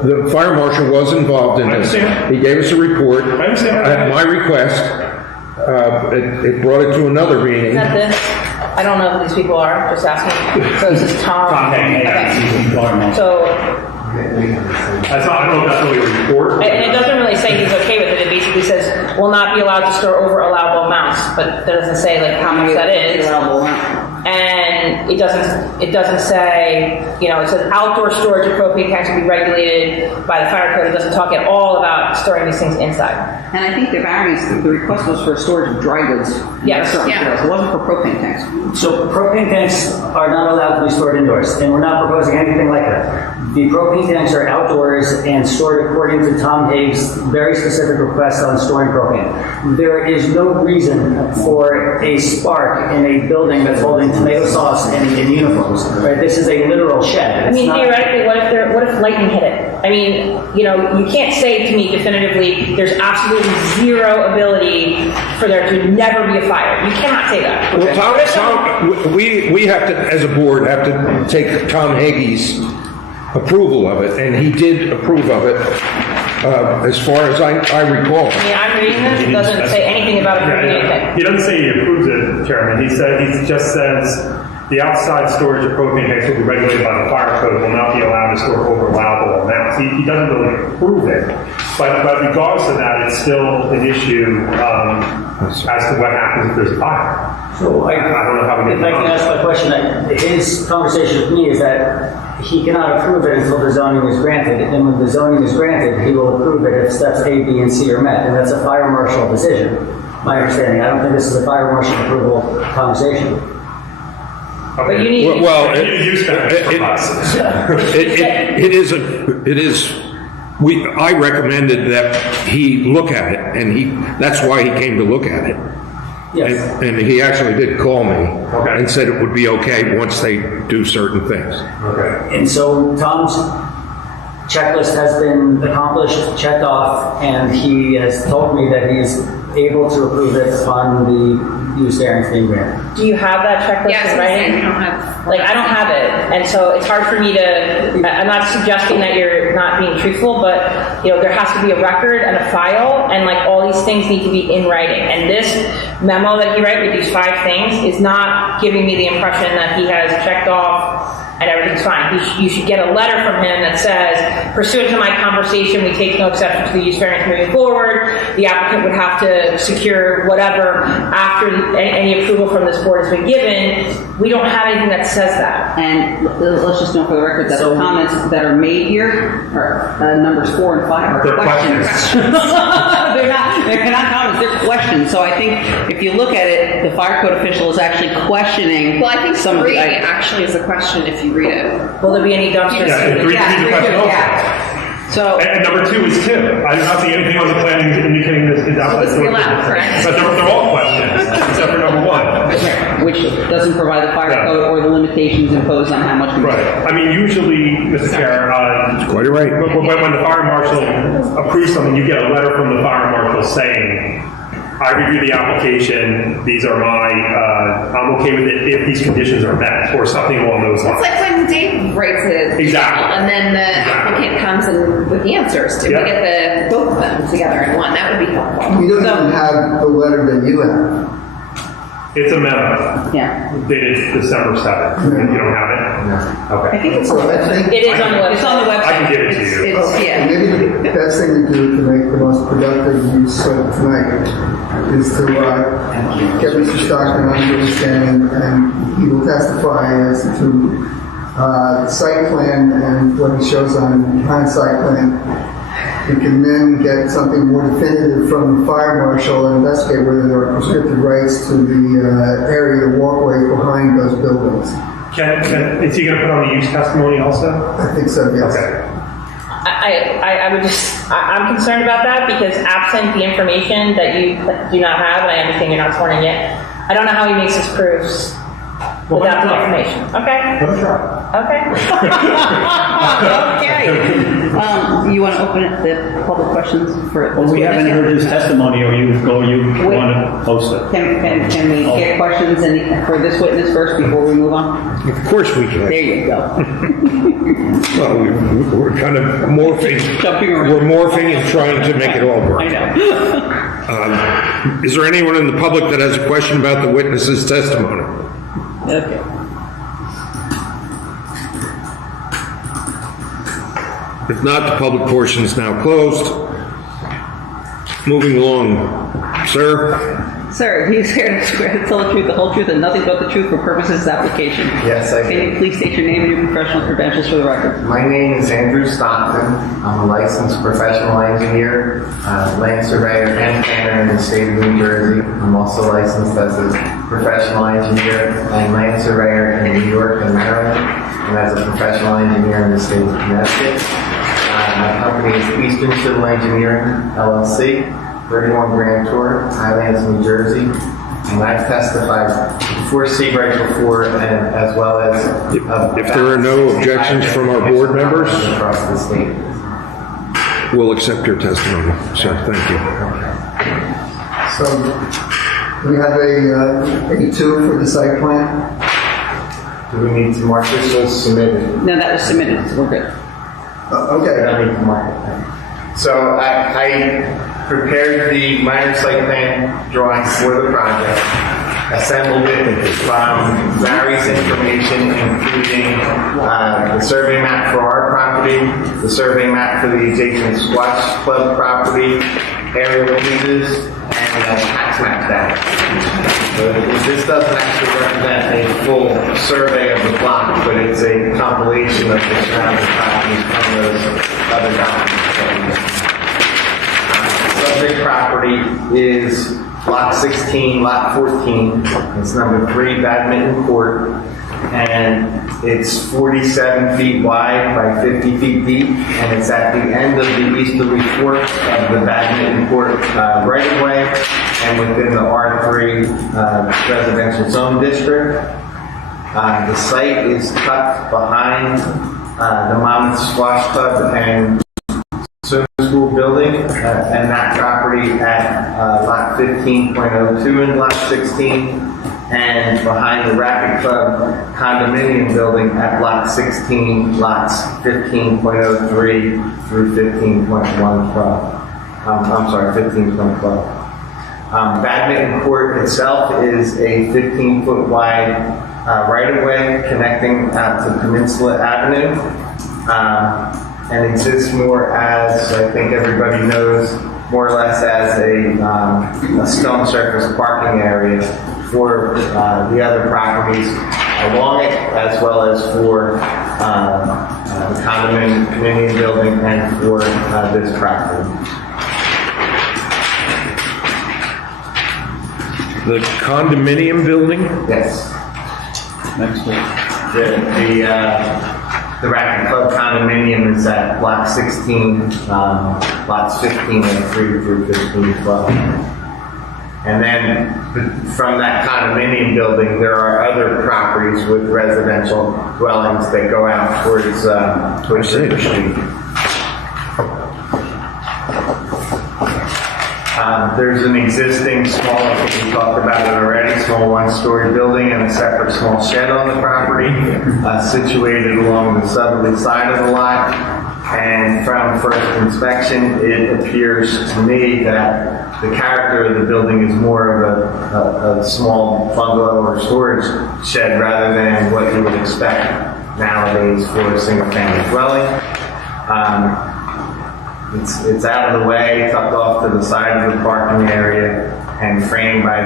The fire marshal was involved in I this. understand. He gave us a report. I understand. At my request, it brought it to another meeting. Is that this? I don't know who these people are, just asking. So this is Tom. Tom Hagen, Okay. So, That's not, I don't know if that's really a report. and it doesn't really say he's okay with it. It basically says, will not be allowed to store over allowable amounts, but that doesn't say like how much that is. And it doesn't say, it says outdoor storage of propane tanks will be regulated by the fire code. It doesn't talk at all about storing these things inside. And I think the variance, the request was for storage of dry goods. Yes. It wasn't for propane tanks. So propane tanks are not allowed to be stored indoors, and we're not proposing anything like that. The propane tanks are outdoors and stored according to Tom Haig's very specific request on storing propane. There is no reason for a spark in a building that's holding tomato sauce and in uniforms. Right? This is a literal shed. I mean, theoretically, what if lightning hit it? I mean, you can't say to me definitively there's absolutely zero ability for there to never be a fire. You cannot say that. Well, Tom, we have to, as a board, have to take Tom Hagee's approval of it, and he did approve of it, as far as I recall. I mean, I'm reading this. It doesn't say anything about approving anything. He doesn't say he approves it, Chairman. He just says the outside storage of propane tanks will be regulated by the fire code, will not be allowed to store over allowable amounts. He doesn't really approve it. But regardless of that, it's still an issue as to what happens if there's a fire. So I don't know how we get if I can ask my question, his conversation with me is that he cannot approve it until the zoning is granted, and when the zoning is granted, he will approve it if steps A, B, and C are met, and that's a fire marshal decision. My understanding. I don't think this is a fire marshal approval conversation. But you need. It is. I recommended that he look at it, and that's why he came to look at it. Yes. And he actually did call me and said it would be okay once they do certain things. Okay. And so Tom's checklist has been accomplished, checked off, and he has told me that he's able to approve it upon the use variance being granted. Do you have that checklist Yes, in writing? I don't have. I don't have it, and so it's hard for me to. I'm not suggesting that you're not being truthful, but there has to be a record and a file, and all these things need to be in writing. And this memo that he wrote with these 5 things is not giving me the impression that he has checked off and everything's fine. You should get a letter from him that says, pursuant to my conversation, we take no exception to the use variance moving forward. The applicant would have to secure whatever after any approval from this board has been given. We don't have anything that says that. And let's just note for the record that the comments that are made here are numbers 4 and 5 are They're questions. questions. they're not comments, they're questions. So I think if fire code official is actually questioning Well, I think some of 3 the items. actually is a question if you read it. Will there be any dumpsters? Yeah, and three the question also. So, And number 2 is 2. I do not see anything on the plan indicating this is outside This is storage. allowed, correct? But they're all questions, except for number 1. which doesn't provide the fire Yeah. code or the limitations imposed on how much we. Right. I mean, usually, Mr. Chair, Quite right. when the fire marshal approves something, you get a letter from the fire marshal saying, I reviewed the application, these are my, I'm okay with it if these conditions are met, or something along those It's lines. like when Dave writes it. Exactly. And then the applicant comes in with the answers to, we Yeah. get both of them together in one. That would be helpful. We don't even have the letter that you have. It's a memo Yeah. dated December 7th. You don't have it? I Okay. think it's, So I think It is on the website. it's on the website. I can give it to you. It's, yeah. maybe the best thing to do to make the most productive use of tonight is to get Mr. Stockton on the stand, and he will testify as to the site plan and what he shows on behind site plan. We can then get something more definitive from the fire marshal and investigate whether there are prescriptive rights to the area, the walkway behind those buildings. Is he going to put on the use testimony also? I think so, yes. Okay. I would just, I'm concerned about that because absent the information that you do not have, and I understand you're not sworn in yet, I don't know how he makes his proofs without the information. Okay? Let us try. Okay. Okay. You want to open it, the public questions for? Well, we haven't heard his testimony, or you want to post it? Can we get questions for this witness first before we move on? Of course we There can. you go. Well, we're kind of morphing. Jumping around. We're morphing and trying to make it all work. I know. Is there anyone in the public that has a question about the witness's testimony? Okay. If not, the public portion is now closed. Moving along, sir. Sir, he's here to swear to tell the truth, the whole truth, and nothing but the truth for purposes of this application. Yes, I Can do. you please state your name and your professional credentials for the record? My name is Andrew Stockton. I'm a licensed professional engineer, land surveyor, and planner in the state of New Jersey. I'm also licensed as a professional engineer and land surveyor in New York and Maryland, and as a professional engineer in the state of Connecticut. My company is Eastern Civil Engineering, LLC, 31 Grand Tour, Highlands, New Jersey. And I've testified before Seabright before, and as well as... If there are no objections from our board members, across the state. we'll accept your testimony, sir. Thank you. So we have a A2 for the site plan. Do we need to mark this as submitted? No, that was submitted, so we're good. I Okay. don't need to mark it. So I prepared the minor site plan drawing for the project, assembled it from various information, including the survey map for our property, the survey map for the adjacent Squash Club property, aerial images, and tax map data. So this doesn't actually represent a full survey of the block, but it's a compilation of the surrounding properties from those other documents. Subject property is lot 16, lot 14. It's number 3 Badminton Court, and it's 47 feet wide by 50 feet deep, and it's at the end of the easterly fork of the Badminton Court right-of-way, and within the R3 residential zone district. The site is tucked behind the Monmouth Squash Club and Swimming School building, and that property at lot 15.02 and lot 16, and behind the Rapid Club condominium building at lot 16, lots 15.03 through 15.12. I'm sorry, 15.12. Badminton Court itself is a 15-foot wide right-of-way connecting out to Peninsula Avenue, and exists more as, I think everybody knows, more or less as a stone surface parking area for the other properties along it, as well as for the condominium building and for this property. the condominium building? Yes. Next to The Racket Club condominium is at block 16, lots 15 and 3 through 15 12. And then from that condominium building, there are other properties with residential dwellings that go out towards River Street. There's an existing small, I think we talked about it already, small one-story building and a separate small shed on the property, situated along the southerly side of the lot. And from first inspection, it appears to me that the character of the building is more of a small bungalow or storage shed rather than what you would expect nowadays for a single-family dwelling. It's out of the way, tucked off to the side of the parking area, and framed by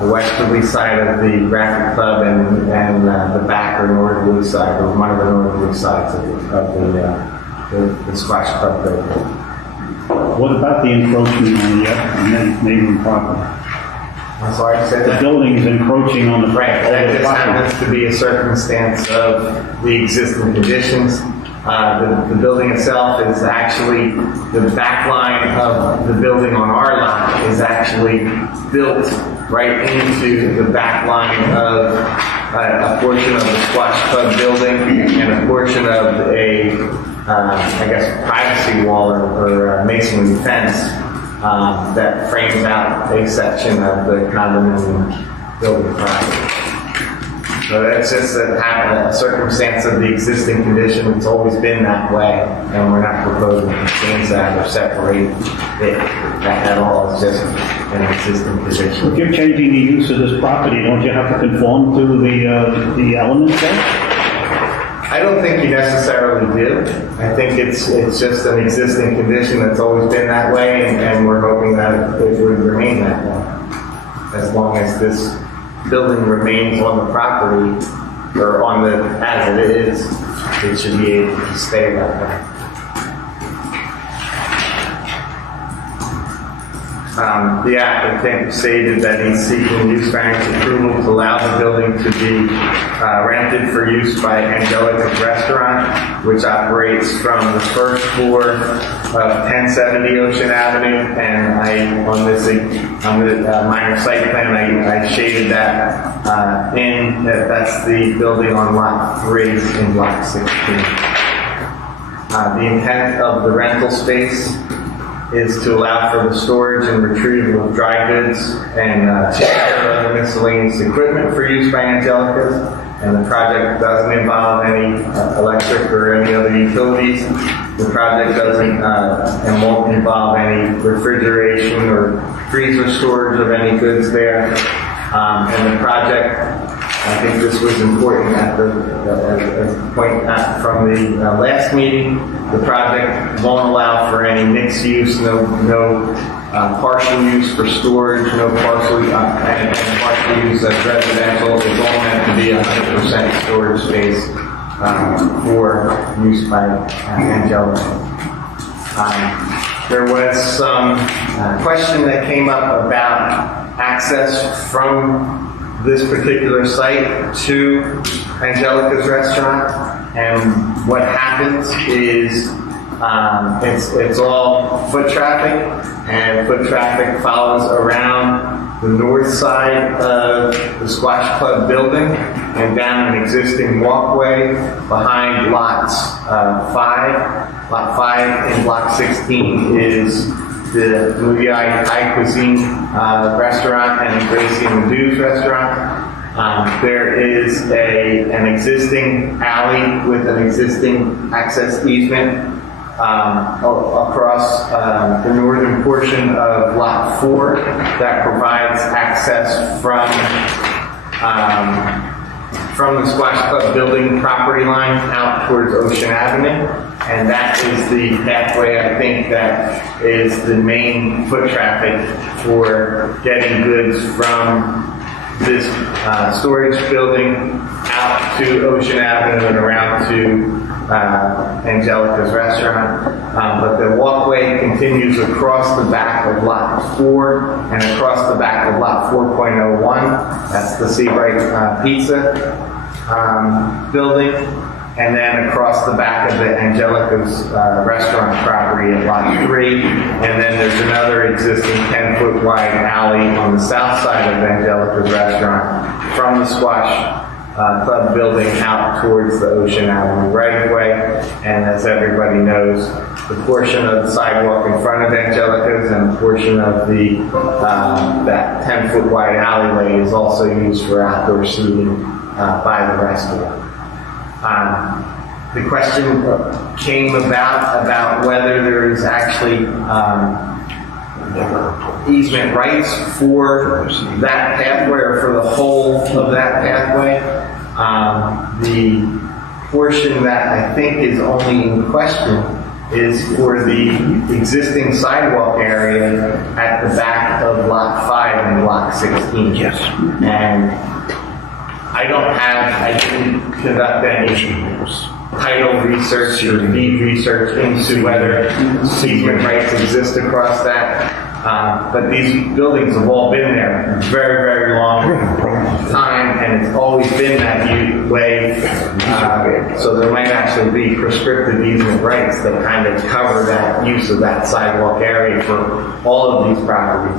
the westerly side of the Racket Club and the back or northerly side, or one of the northerly sides of the Squash Club building. What about the encroachment on the neighboring property? I'm sorry to say The that. building is encroaching on the Right, that just happens to be a circumstance of the existing conditions. The building itself is actually, the back line of the building on our lot is actually built right into the back line of a portion of the Squash Club building and a portion of a, I guess, privacy wall or masonry fence that frames out a section of the condominium building property. So that's just a circumstance of the existing condition. It's always been that way, and we're not proposing to change that or separate it at all. It's just an existing condition. If you're changing the use of this property, don't you have to conform to the elements there? I don't think you necessarily do. I think it's just an existing condition that's always been that way, and we're hoping that it would remain that way. As long as this building remains on the property, or on the, as it is, it should be able to stay that way. The applicant stated that he's seeking use variance approval to allow the building to be rented for use by Angelica's Restaurant, which operates from the first floor of 1070 Ocean Avenue. And on the minor site plan, I shaded that that's the building on lot 3 in block 16. The intent of the rental space is to allow for the storage and retrieval of dry goods and other miscellaneous equipment for use by Angelica's. And the project doesn't involve any electric or any other utilities. The project doesn't and won't involve any refrigeration or freezer storage of any goods there. And the project, I think this was important at the point from the last meeting. The project won't allow for any mixed use, no partial use for storage, no partial use as residential. It's all meant to be 100% storage space for use by Angelica. There was some question that came up about access from this particular site to Angelica's Restaurant, and what happens is it's all foot traffic, and foot traffic follows around the north side of the Squash Club building and down an existing walkway behind lots 5. Lot 5 in block 16 is the Mudiai Thai Cuisine restaurant and Gracie and Medu's restaurant. There is an existing alley with an existing access easement across the northern portion of Lot 4 that provides access from the Squash Club building property line out towards Ocean Avenue. And that is the pathway, I think, that is the main foot traffic for getting goods from this storage building out to Ocean Avenue and around to Angelica's Restaurant. But the walkway continues across the back of Lot 4 and across the back of Lot 4.01. That's the Seabright Pizza building. And then across the back of the Angelica's Restaurant property at Lot 3. And then there's another existing 10-foot wide alley on the south side of Angelica's Restaurant from the Squash Club building out towards the Ocean Avenue right-of-way. And as everybody knows, the portion of the sidewalk in front of Angelica's and the portion of the that 10-foot wide alleyway is also used for outdoor seating by the restaurant. The question came about whether there is actually easement rights for that pathway or for the whole of that pathway. The portion that I think is only in question is for the existing sidewalk area at the back of Lot 5 and Block 16. Yes. And I didn't conduct any title research or deed research into whether easement rights exist across that. But these buildings have all been there a very, very long time, and it's always been that way. So there might actually be prescriptive easement rights that kind of cover that use of that sidewalk area for all of these properties.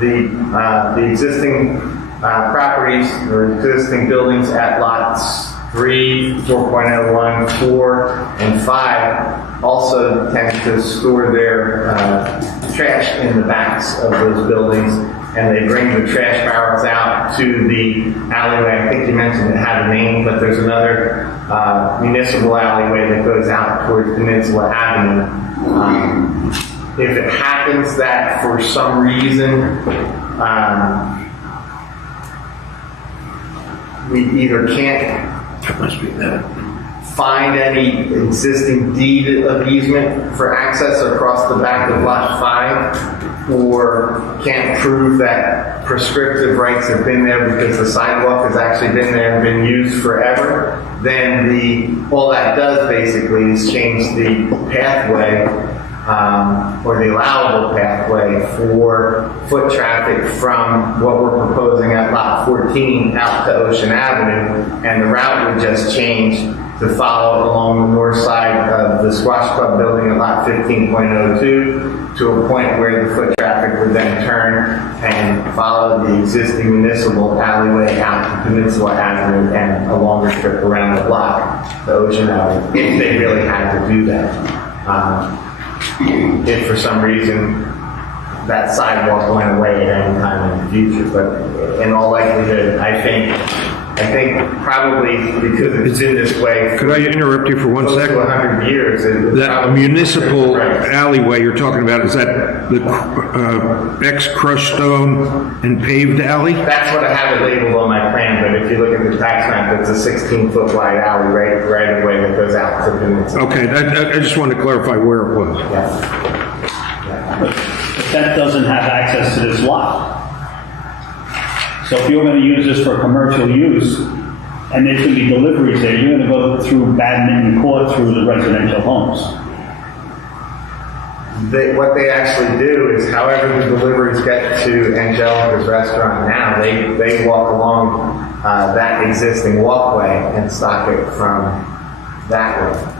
The existing properties or existing buildings at lots 3, 4.01, 4, and 5 also tend to store their trash in the backs of those buildings, and they bring the trash barrels out to the alleyway. I think you mentioned it had a name, but there's another municipal alleyway that goes out towards Peninsula Avenue. If it happens that for some reason we either can't find any existing deed of easement for access across the back of Lot 5, or can't prove that prescriptive rights have been there because the sidewalk has actually been there and been used forever, then all that does basically is change the pathway or the allowable pathway for foot traffic from what we're proposing at Lot 14 out to Ocean Avenue, and the route would just change to follow along the north side of the Squash Club building at Lot 15.02 to a point where the foot traffic would then turn and follow the existing municipal alleyway out to Peninsula Avenue and a longer trip around the block to Ocean Avenue, if they really had to do that. If for some reason that sidewalk went away at any time in the future, but in all likelihood, I think probably because it's in this way. Could I interrupt you for 1 second? 100 years. That municipal alleyway you're talking about, is that the ex-crushed stone and paved alley? That's what I have it labeled on my plan, but if you look at the tax map, it's a 16-foot wide alley right away that goes out to Peninsula. Okay, I just wanted to clarify where it was. Yeah. But that doesn't have access to this lot. So if you're going to use this for commercial use, and there's going to be deliveries there, you're going to go through Badminton Court through the residential homes. What they actually do is, however the deliveries get to Angelica's Restaurant now, they walk along that existing walkway and stock it from that way.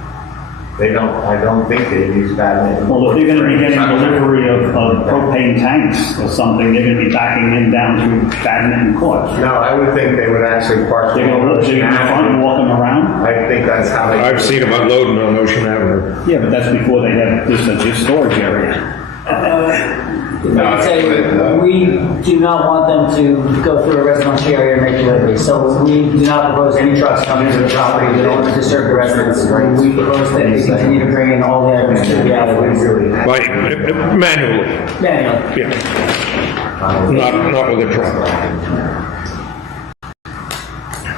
I don't think they use Badminton. Well, if they're going to be getting delivery of propane tanks or something, they're going to be backing in down through Badminton Court. No, I would think they would actually park. They're going to be in front and walking around? I think that's how they. I've seen them unloading on Ocean Avenue. Yeah, but that's before they have this storage area. I'd say we do not want them to go through a residential area and make deliveries. So we do not propose any trucks coming to the property in order to serve the residents. We propose that they continue to bring in all the items to the alleyways. Manually. Manually. Yeah. Not with a truck.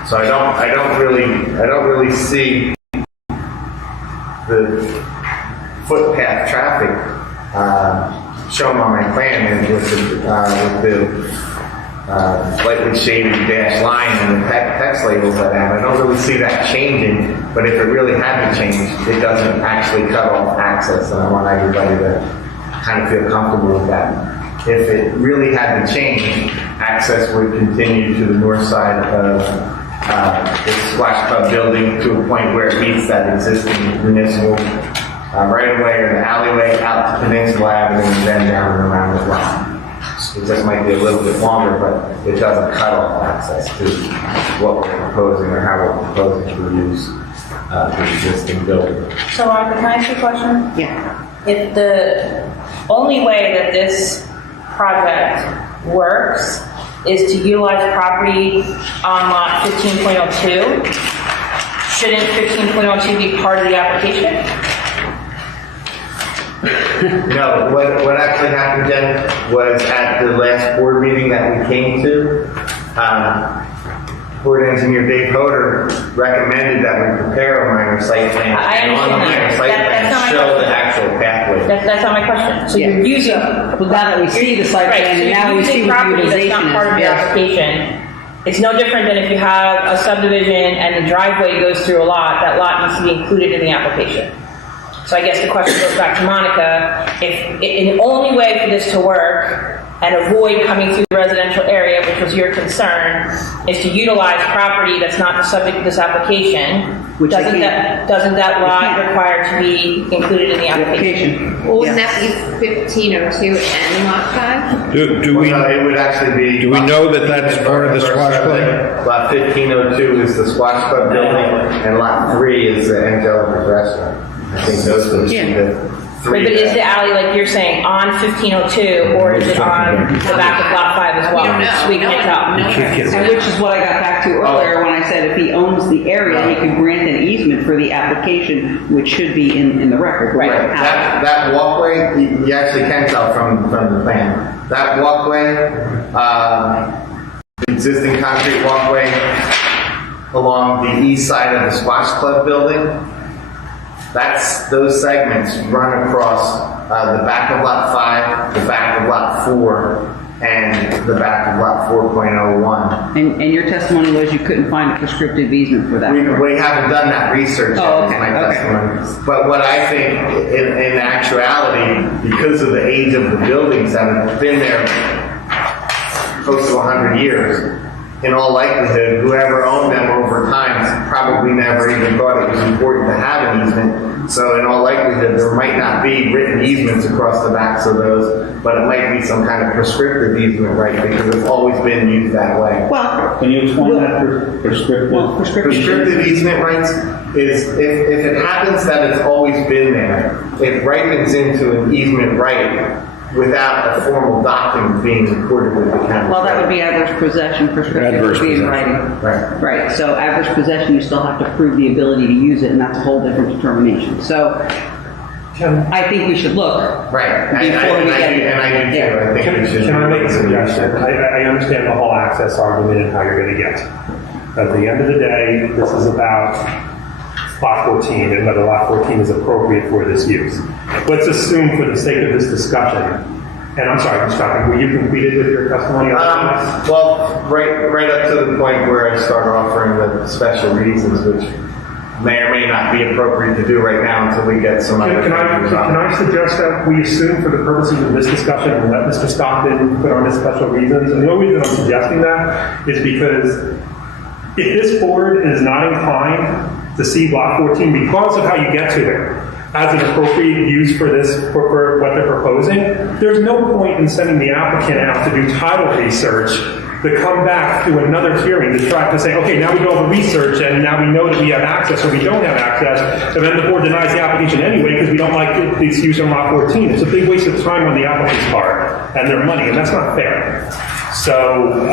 So I don't really see the footpath traffic shown on my plan and with the slightly shaded dash line and the text labels that have. I don't really see that changing, but if it really had to change, it doesn't actually cut off access, and I want everybody to kind of feel comfortable with that. If it really had to change, access would continue to the north side of the Splash Club building to a point where it meets that existing municipal right away or the alleyway out to Peninsula Avenue and then down and around the block. It just might be a little bit longer, but it doesn't cut off access to what we're proposing or how we're proposing to use the existing building. So, Monica, can I ask you a question? Yeah. If the only way that this project works is to utilize property on lot 15.02, shouldn't 15.02 be part of the application? No, what actually happened, Jen, was at the last board meeting that we came to, board engineer Dave Hoder recommended that we prepare a minor site plan. I And on the understand minor that. site That's not my plan, show the question. actual pathway. That's not my question. So you're using. Well, now that we see the site Right, plan, so and now you're we see using what the property that's utilization not part of is. your Yes. application. It's no different than if you have a subdivision and the driveway goes through a lot, that lot needs to be included in the application. So I guess the question goes back to Monica, if the only way for this to work and avoid coming through the residential area, which was your concern, is to utilize property that's not the subject of this application, Which they doesn't that lot require to be included in the application? Well, wouldn't that be 1502 and lot 5? Do we, Well, no, it would actually be. do we know that that's part of the squash club? Lot 1502 is the squash club building, and lot 3 is the Angelica's restaurant. I think those are the three. But is the alley, like you're saying, on 1502, or is it on the back of lot 5 as well? We don't know. So we can't tell. And which is what I got back to earlier when I said if he owns the area, he could grant an easement for the application, which should be in the record. Right. That walkway, you actually can tell from the plan. That walkway, the existing concrete walkway along the east side of the Squash Club building, those segments run across the back of lot 5, the back of lot 4, and the back of lot 4.01. And your testimony was you couldn't find a prescriptive easement for that. We haven't done that research yet, Oh, is okay, my okay. testimony. But what I think, in actuality, because of the age of the buildings that have been there close to 100 years, in all likelihood, whoever owned them over time probably never even thought it was important to have an easement. So in all likelihood, there might not be written easements across the backs of those, but it might be some kind of prescriptive easement, right? Because it's always been used that way. Well, Can you explain that prescriptive? Prescriptive easement rights is if it happens that it's always been there, it ripens into an easement right without a formal document being recorded with the county. well, that would be adverse possession, prescriptive Adverse would be in possession. writing. Right. Right, so adverse possession, you still have to prove the ability to use it, and that's a whole different determination. So I think we should look. Right. Before we get And I do too. Yeah. I think we should. Can I make a suggestion? I understand the whole access argument and how you're going to get. At the end of the day, this is about lot 14 and whether lot 14 is appropriate for this use. Let's assume for the sake of this discussion, and I'm sorry, Mr. Stockton, were you completed with your testimony? Well, right up to the point where I start offering the special reasons, which may or may not be appropriate to do right now until we get some other. Can I suggest that we assume for the purposes of this discussion and let Mr. Stockton put on his special reasons? And the only reason I'm suggesting that is because if this board is not inclined to see lot 14 because of how you get to it as an appropriate use for this, for what they're proposing, there's no point in sending the applicant out to do title research to come back to another hearing to try to say, okay, now we do all the research and now we know that we have access or we don't have access, and then the board denies the application anyway because we don't like this use on lot 14. It's a big waste of time on the applicant's part and their money, and that's not fair. So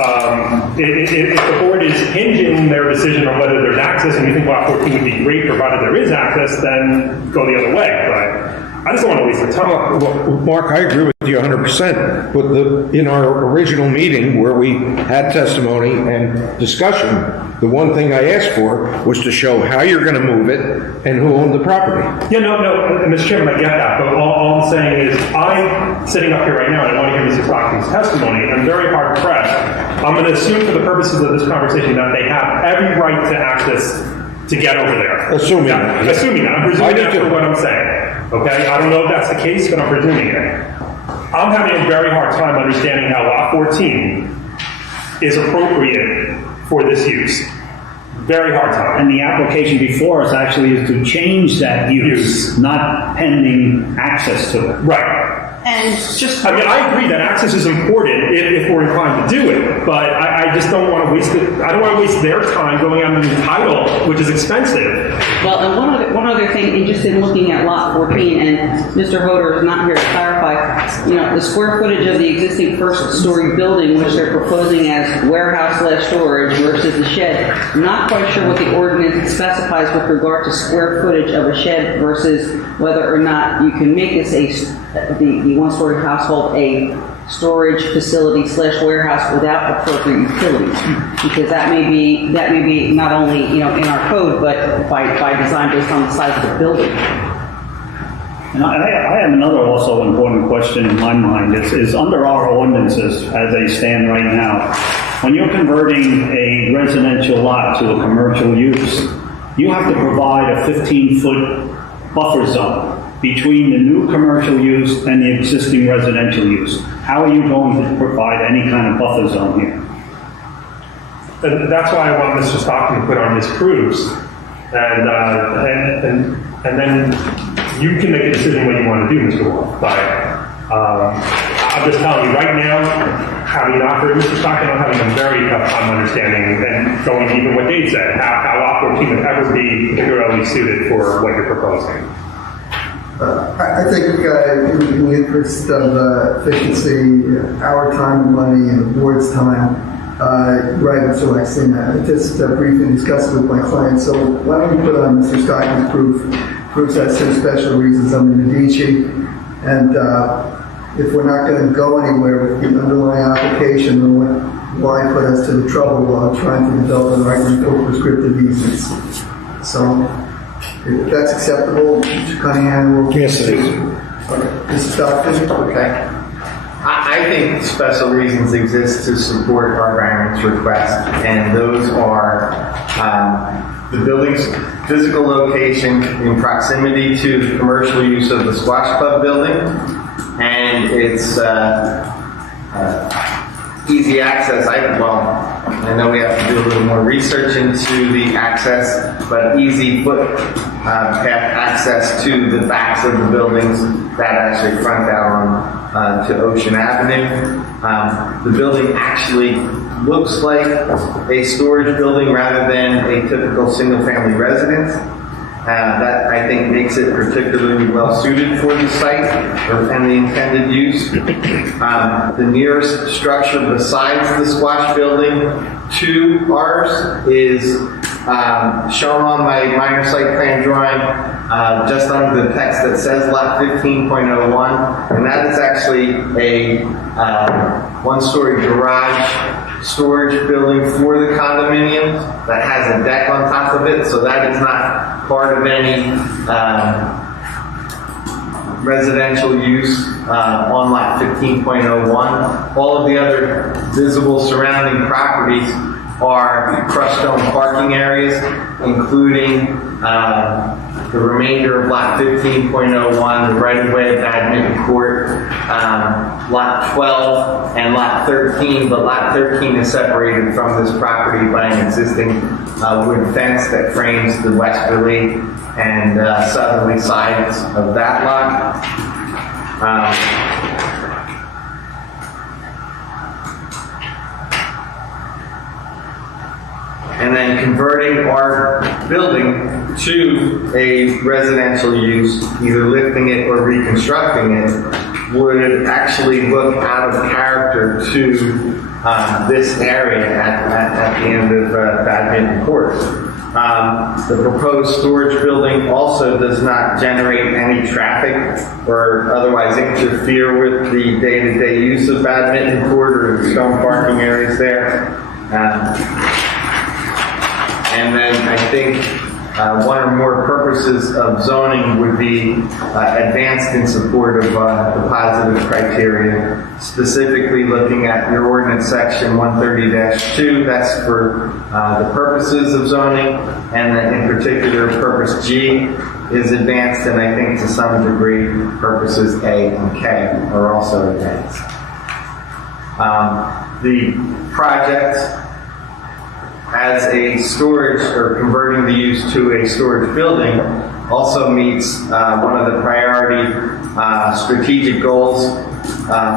if the board is hinging their decision on whether there's access and you think lot 14 would be great provided there is access, then go the other way. But I just don't want to waste the time. Well, Mark, I agree with you 100%. But in our original meeting where we had testimony and discussion, the one thing I asked for was to show how you're going to move it and who owned the property. Yeah, no, Mr. Chairman, I get that, but all I'm saying is I'm sitting up here right now and I want to hear Mr. Stockton's testimony, and I'm very hard pressed I'm going to assume for the purposes of this conversation that they have every right to access to get over there. Assuming. Assuming that. I'm presuming that for what I'm saying. Okay? I don't know if that's the case, but I'm presuming it. I'm having a very hard time understanding how Lot 14 is appropriate for this use. Very hard time. And the application before us actually is to change that use, not pending access to it. Right. And Just, I mean, I agree that access is important if we're inclined to do it, but I just don't want to waste it. I don't want to waste their time going on the new title, which is expensive. Well, and one other thing, and just in looking at lot 14, and Mr. Hoder is not here to clarify, the square footage of the existing first-story building, which they're proposing as warehouse/storage versus the shed, I'm not quite sure what the ordinance specifies with regard to square footage of a shed versus whether or not you can make this the one-story household a storage facility/warehouse without appropriate utilities, because that may be not only in our code, but by design based on the size of the building. And I have another also important question in my mind. Is under our ordinances as they stand right now, when you're converting a residential lot to a commercial use, you have to provide a 15-foot buffer zone between the new commercial use and the existing residential use. How are you going to provide any kind of buffer zone here? And that's why I want Mr. Stockton to put on his proofs, and then you can make a decision what you want to do, Mr. Wolf. But I'm just telling you right now, having not heard Mr. Stockton, I'm having a very tough time understanding and going even what Dave said, how Lot 14 would ever be particularly suited for what you're proposing. I think in the interest of efficiency, our time and money and the board's time, right, Mr. Lexington, I just briefly discussed with my client. So why don't we put on Mr. Stockton's proofs that some special reasons under Medici, and if we're not going to go anywhere with the underlying application, then why put us to the trouble while trying to develop the right for prescriptive easements? So. If that's acceptable, Mr. Cunningham will... Yes, it is. Okay. Mrs. Stockton? Okay. I think special reasons exist to support our variance request, and those are the building's physical location in proximity to the commercial use of the squash club building, and its easy access. I know we have to do a little more research into the access, but easy foot path access to the backs of the buildings that actually front out on to Ocean Avenue. The building actually looks like a storage building rather than a typical single-family residence. That, I think, makes it particularly well suited for the site and the intended use. The nearest structure besides the squash building to ours is shown on my minor site plan drawing just under the text that says Lot 15.01, and that is actually a one-story garage storage building for the condominium that has a deck on top of it, so that is not part of any residential use on Lot 15.01. All of the other visible surrounding properties are crushed stone parking areas, including the remainder of Lot 15.01, the right-of-way of Badminton Court, Lot 12, and Lot 13, but Lot 13 is separated from this property by an existing wood fence that frames the westerly and southerly sides of that lot. And then converting our building to a residential use, either lifting it or reconstructing it, would actually look out of character to this area at the end of Badminton Court. The proposed storage building also does not generate any traffic or otherwise interfere with the day-to-day use of Badminton Court or the stone parking areas there. And then I think one or more purposes of zoning would be advanced in support of the positive criteria, specifically looking at your ordinance section 130-2, that's for the purposes of zoning, and then in particular purpose G is advanced, and I think to some degree purposes A and K are also advanced. The project as a storage or converting the use to a storage building also meets one of the priority strategic goals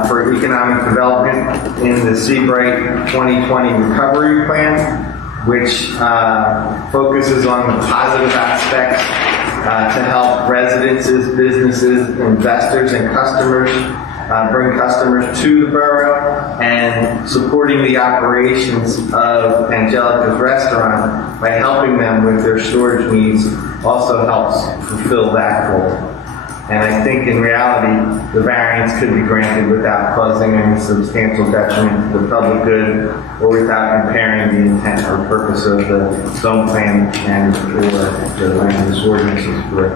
for economic development in the Seabright 2020 Recovery Plan, which focuses on the positive aspects to help residences, businesses, investors, and customers bring customers to the borough, and supporting the operations of Angelica's restaurant by helping them with their storage needs also helps fulfill that goal. And I think in reality, the variance could be granted without causing any substantial detriment to the public good or without impairing the intent or purpose of the zone plan and or the land use ordinances for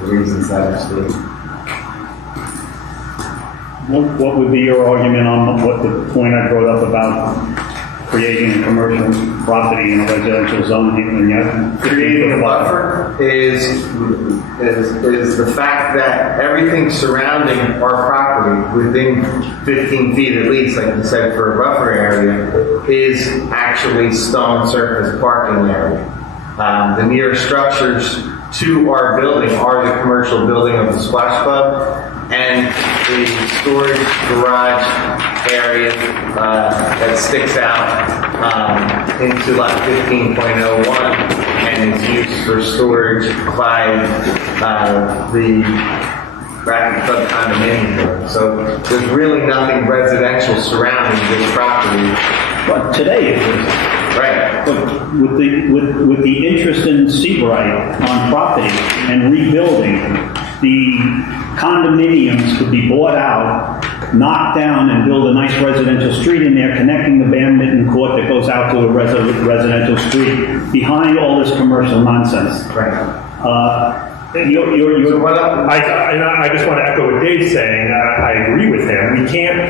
the reasons that are stated. What would be your argument on what the point I brought up about creating a commercial property in a residential zone? Creating a buffer is the fact that everything surrounding our property within 15 feet at least, like you said, for a buffer area, is actually stone surface parking area. The nearest structures to our building are the commercial building of the Splash Club and the storage garage area that sticks out into lot 15.01 and is used for storage by the Rapid Club condominium. So there's really nothing residential surrounding this property. But today it is. Right. But with the interest in Seabright on property and rebuilding, the condominiums could be bought out, knocked down, and build a nice residential street in there, connecting the badminton court that goes out to a residential street behind all this commercial nonsense. Right. I just want to echo what Dave's saying. I agree with him. We can't,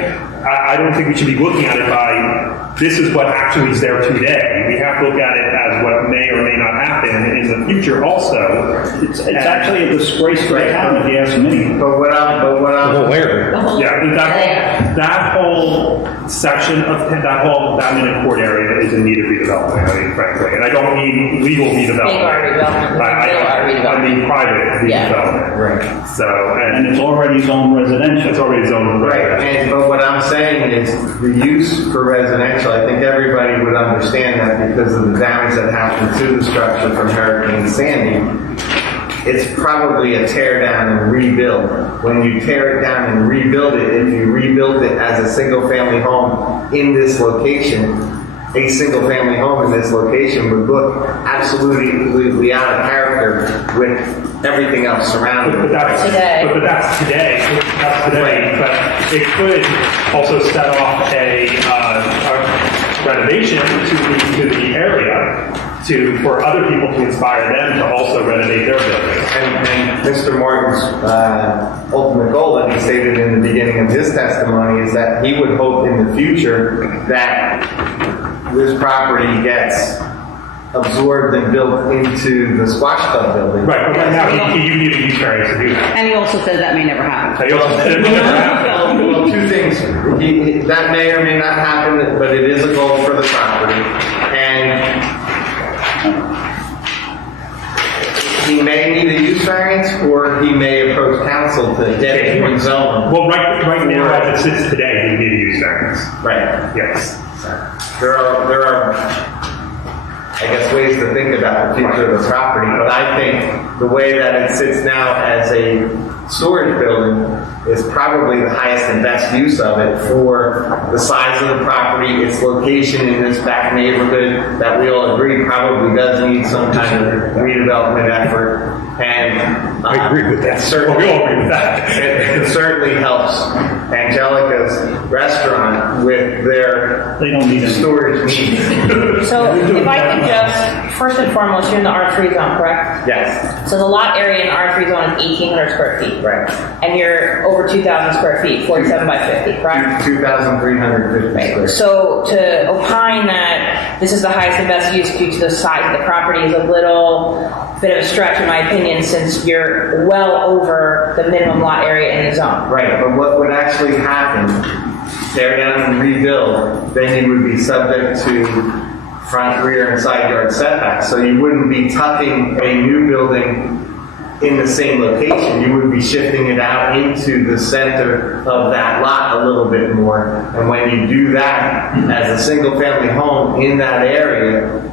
I don't think we should be looking at it by, this is what actually is there today. We have to look at it as what may or may not happen in the future also. It's actually a disgrace to the town, if you ask me. But what I'm Where? Yeah, that whole section of that whole badminton court area is in need of redevelopment, I mean, frankly. And I don't mean legal redevelopment. I mean private redevelopment. Right. So, And it's already zoned residential. it's already zoned Right, but what I'm saying is the use for residential, I think everybody would understand that because of the damage that happened to the structure from Hurricane Sandy. It's probably a tear down and rebuild. When you tear it down and rebuild it, if you rebuild it as a single family home in this location, a single family home in this location would look absolutely out of character with everything else surrounding it. But that's today. But it could also set off a renovation to the area for other people to inspire them to also renovate their buildings. And Mr. Martin's ultimate goal that he stated in the beginning of his testimony is that he would hope in the future that this property gets absorbed and built into the Squash Club building. Right, but right now you need a use variance to do that. And he also said that may never happen. He also said it may never happen. Well, two things. That may or may not happen, but it is a goal for the property. And he may need a use variance, or he may approach council to get it rezoned. Well, right now, as it sits today, you need a use variance. Right. Yes. There are, I guess, ways to think about the future of the property, but I think the way that it sits now as a storage building is probably the highest and best use of it for the size of the property, its location in this back neighborhood that we all agree probably does need some kind of redevelopment effort. And I agree with that. We all agree with that. It certainly helps Angelica's restaurant with their They don't need them. storage needs. So if I could just, first and foremost, you're in the R3 zone, correct? Yes, So the lot area in the R3 zone is 1,800 square feet. right. And you're over 2,000 square feet, 47 by 50, correct? 2,350 square. So to opine that this is the highest and best use due to the size of the property is a little bit of a stretch in my opinion, since you're well over the minimum lot area in the zone. Right, but what would actually happen, tear down and rebuild, then you would be subject to front, rear, and side yard setbacks. So you wouldn't be tucking a new building in the same location. You would be shifting it out into the center of that lot a little bit more. And when you do that as a single family home in that area,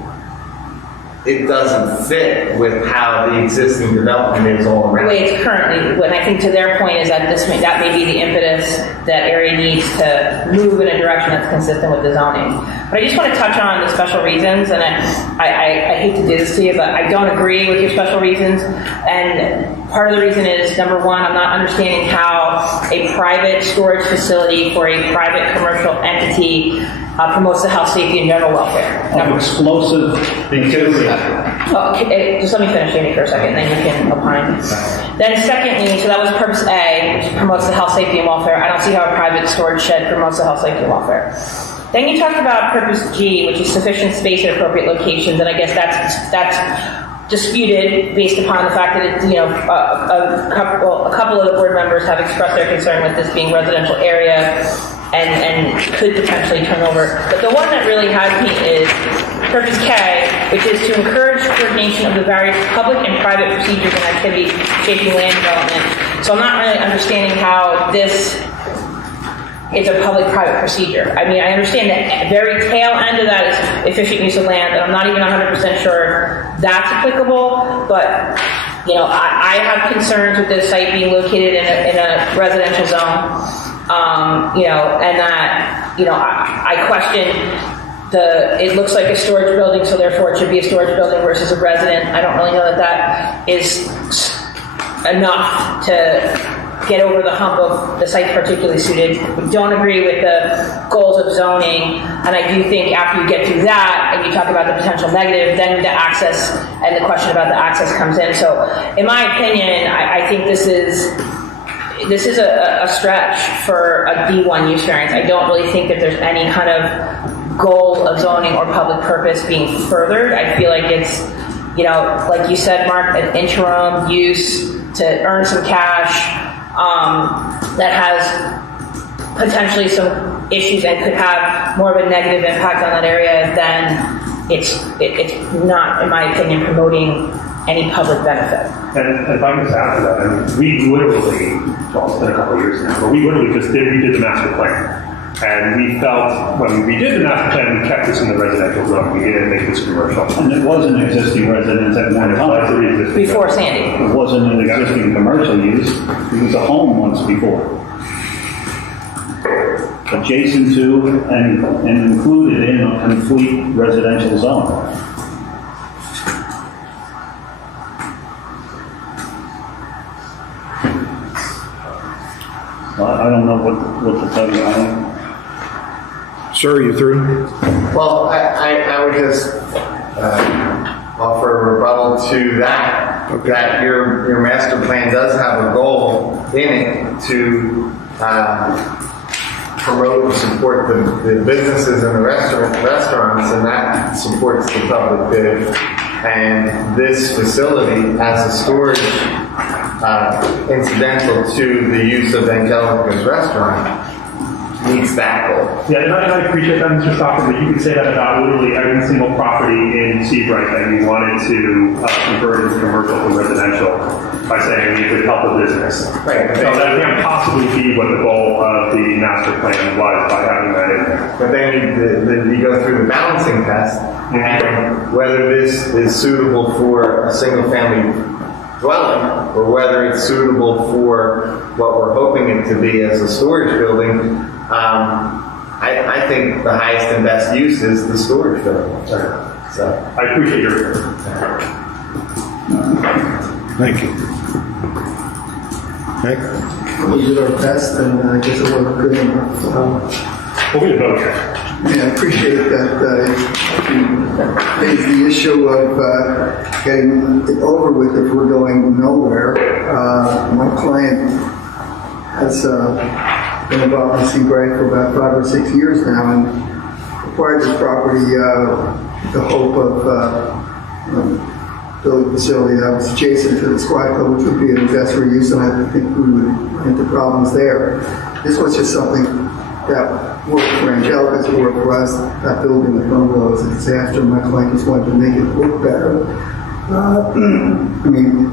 it doesn't fit with how the existing development is all The around. way it's currently, what I think to their point is that that may be the impetus that area needs to move in a direction that's consistent with the zoning. But I just want to touch on the special reasons, and I hate to do this to you, but I don't agree with your special reasons. And part of the reason is, number one, I'm not understanding how a private storage facility for a private commercial entity promotes the health, safety, and general welfare. Of explosive material. Okay, just let me finish, Amy, for a second, and then you can opine. Then secondly, so that was purpose A, which promotes the health, safety, and welfare. I don't see how a private storage shed promotes the health, safety, and welfare. Then you talked about purpose G, which is sufficient space at appropriate locations, and I guess that's disputed based upon the fact that a couple of the board members have expressed their concern with this being residential area and could potentially turn over. But the one that really has me is purpose K, which is to encourage coordination of the various public and private procedures and activities shaping land development. So I'm not really understanding how this is a public-private procedure. I mean, I understand the very tail end of that is efficient use of land, and I'm not even 100% sure that's applicable, but I have concerns with this site being located in a residential zone. And that, I question it looks like a storage building, so therefore it should be a storage building versus a resident. I don't really know that is enough to get over the hump of the site's particularly suited. We don't agree with the goals of zoning, and I do think after you get through that and you talk about the potential negative, then the access and the question about the access comes in. So in my opinion, I think this is a stretch for a D1 use variance. I don't really think that there's any kind of goal of zoning or public purpose being furthered. I feel like it's, like you said, Mark, an interim use to earn some cash that has potentially some issues and could have more of a negative impact on that area, then it's not, in my opinion, promoting any public benefit. And if I can just add to that, I mean, we literally, well, it's been a couple of years now, but we literally just redid the master plan. And we felt, when we redid the master plan, we kept this in the residential zone. We didn't make this commercial. And it was an existing residence at one time. Before Sandy. It wasn't an existing commercial use. It was a home once before. Adjacent to and included in a complete residential zone. I don't know what to tell you. Sir, you through? Well, I would just offer a rebuttal to that, that your master plan does have a goal in it to promote and support the businesses and the restaurants, and that supports the public good. And this facility as a storage incidental to the use of Angelica's restaurant meets that goal. Yeah, and I appreciate that, Mr. Stockton, but you could say that about literally every single property in Seabright that you wanted to convert into commercial from residential by saying you could help a business. Right. So that can't possibly be what the goal of the master plan was by having that in there. But then you go through the balancing test, and whether this is suitable for a single family dwelling or whether it's suitable for what we're hoping it to be as a storage building, I think the highest and best use is the storage building. So I appreciate your. Thank you. Nick? We did our best, and I guess it worked good enough. We'll get a vote. Yeah, I appreciate that you raised the issue of getting it over with if we're going nowhere. My client has been involved in Seabright for about 5 or 6 years now and acquired this property with the hope of building a facility that was adjacent to the squad club, which would be an accessory use, and I think we would run into problems there. This was just something that worked for Angelica's, worked for us. That building, the bungalow, was a disaster. My client just wanted to make it look better. I mean,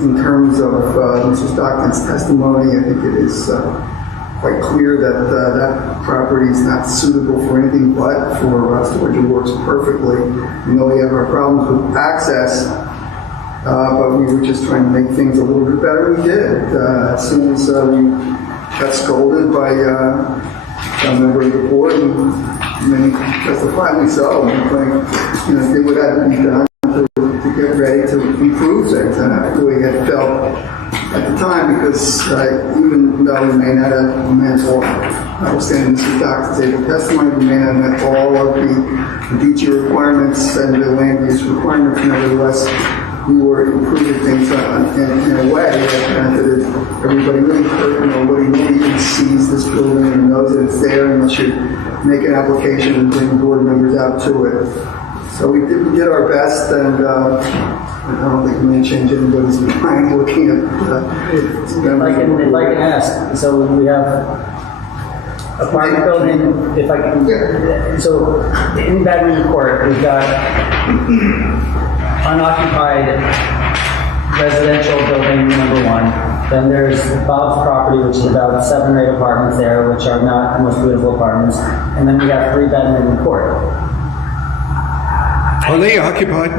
in terms of Mr. Stockton's testimony, I think it is quite clear that that property is not suitable for anything but for storage. It works perfectly. We know we have our problems with access, but we were just trying to make things a little bit better. We did. As soon as we got scolded by a member of the board, and many justifiably so, and did what had to be done to get ready to improve things. And I really had felt at the time, because even though we may not have met all, notwithstanding Mr. Stockton's able testimony, we may not have met all of the DG requirements and the land use requirements. Nevertheless, we were improving things in a way that benefited everybody. Really, nobody even sees this building and knows that it's there unless you make an application and bring board members out to it. So we did our best, and I don't think we may change anybody's mind looking at If I can ask, so we have apartment building, if I can, so in Badminton Court, we've got unoccupied residential building number 1. Then there's Bob's property, which is about 7 or 8 apartments there, which are not the most beautiful apartments. And then we have 3 Badminton Court. Are they occupied?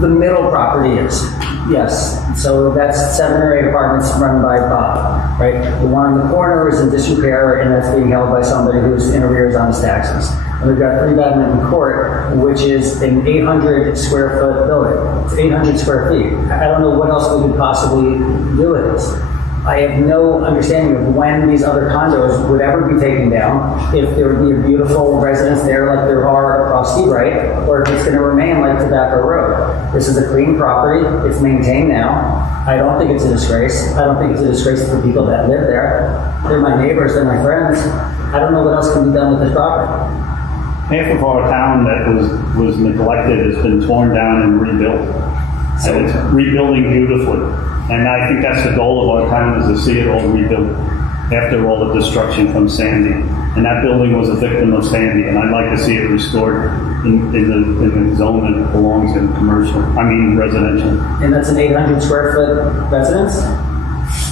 The middle property is, yes. So that's 7 or 8 apartments run by Bob, right? The one on the corner is in disrepair, and that's being held by somebody who's in arrears on his taxes. And we've got 3 Badminton Court, which is an 800 square foot building. It's 800 square feet. I don't know what else we could possibly do with this. I have no understanding of when these other condos would ever be taken down, if there would be a beautiful residence there like there are across Seabright, or if it's going to remain like Tobacco Road. This is a clean property. It's maintained now. I don't think it's a disgrace. I don't think it's a disgrace for people that live there. They're my neighbors. They're my friends. I don't know what else can be done with this property. Half of our town that was neglected has been torn down and rebuilt. So it's rebuilding beautifully. And I think that's the goal of our town, is to see it all rebuilt after all the destruction from Sandy. And that building was a victim of Sandy, and I'd like to see it restored in the zone that it belongs in, residential. And that's an 800 square foot residence?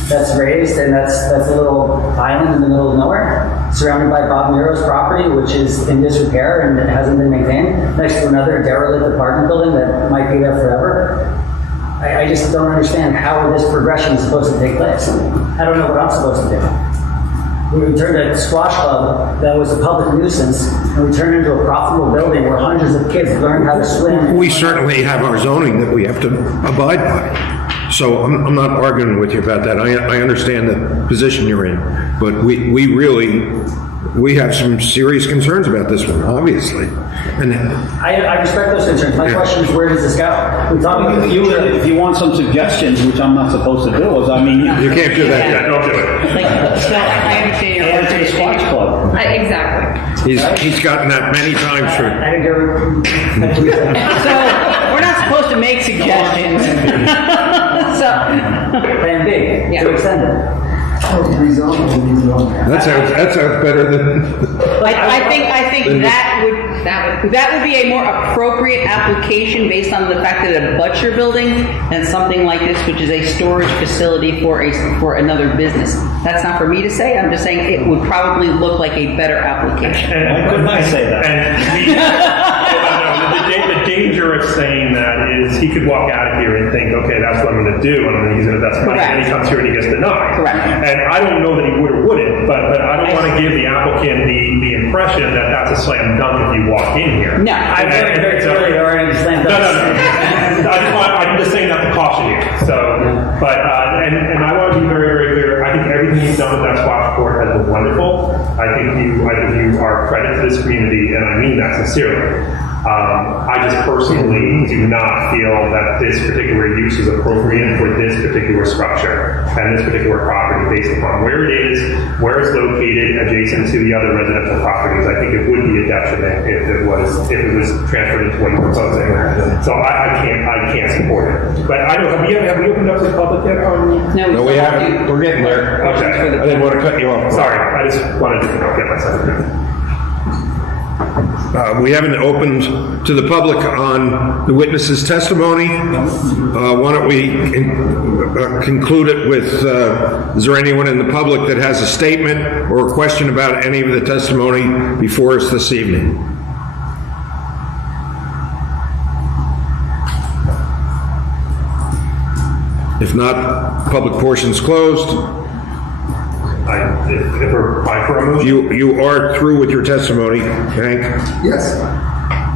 That's raised, and that's a little island in the middle of nowhere, surrounded by Bob Nero's property, which is in disrepair and it hasn't been maintained, next to another derelict apartment building that might be there forever. I just don't understand how this progression is supposed to take place. I don't know what I'm supposed to do. We turned a squash club that was a public nuisance, and we turned it into a profitable building where hundreds of kids learn how to swim. We certainly have our zoning that we have to abide by. So I'm not arguing with you about that. I understand the position you're in, but we have some serious concerns about this one, obviously. And I respect those concerns. My question is, where does this go? We talk about If you want some suggestions, which I'm not supposed to do, you can't do that yet. Don't do it. So I understand your add to the squash club. Exactly. He's gotten that many times for. So we're not supposed to make suggestions. Plan B, to extend it. That sounds better than. I think that would be a more appropriate application based on the fact that it abuts your building than something like this, which is a storage facility for another business. That's not for me to say. I'm just saying it would probably look like a better application. Why couldn't I say that? The danger of saying that is he could walk out of here and think, okay, that's what I'm going to do, and then he's going to invest money, and he comes here and he gets denied. Correct. And I don't know that he would or wouldn't, but I don't want to give the applicant the impression that that's a slam dunk if you walk in here. No, I very clearly already slammed No. I'm just saying that to caution you. So, but and I want to be very, very clear. I think everything you've done with that squash court has been wonderful. I think that you are a credit to this community, and I mean that sincerely. I just personally do not feel that this particular use is appropriate for this particular structure and this particular property based upon where it is, where it's located adjacent to the other residential properties. I think it would be a detriment if it was transferred into what you're proposing. So I can't support it. But I don't, have we opened up to the public yet? No, we haven't. We're getting there. Okay. I didn't want to cut you off. Sorry, I just wanted to get myself in. We haven't opened to the public on the witness's testimony. Why don't we conclude it with, is there anyone in the public that has a statement or a question about any of the testimony before us this evening? If not, public portion's closed. If we're fine for a motion? You are through with your testimony, Hank? Yes,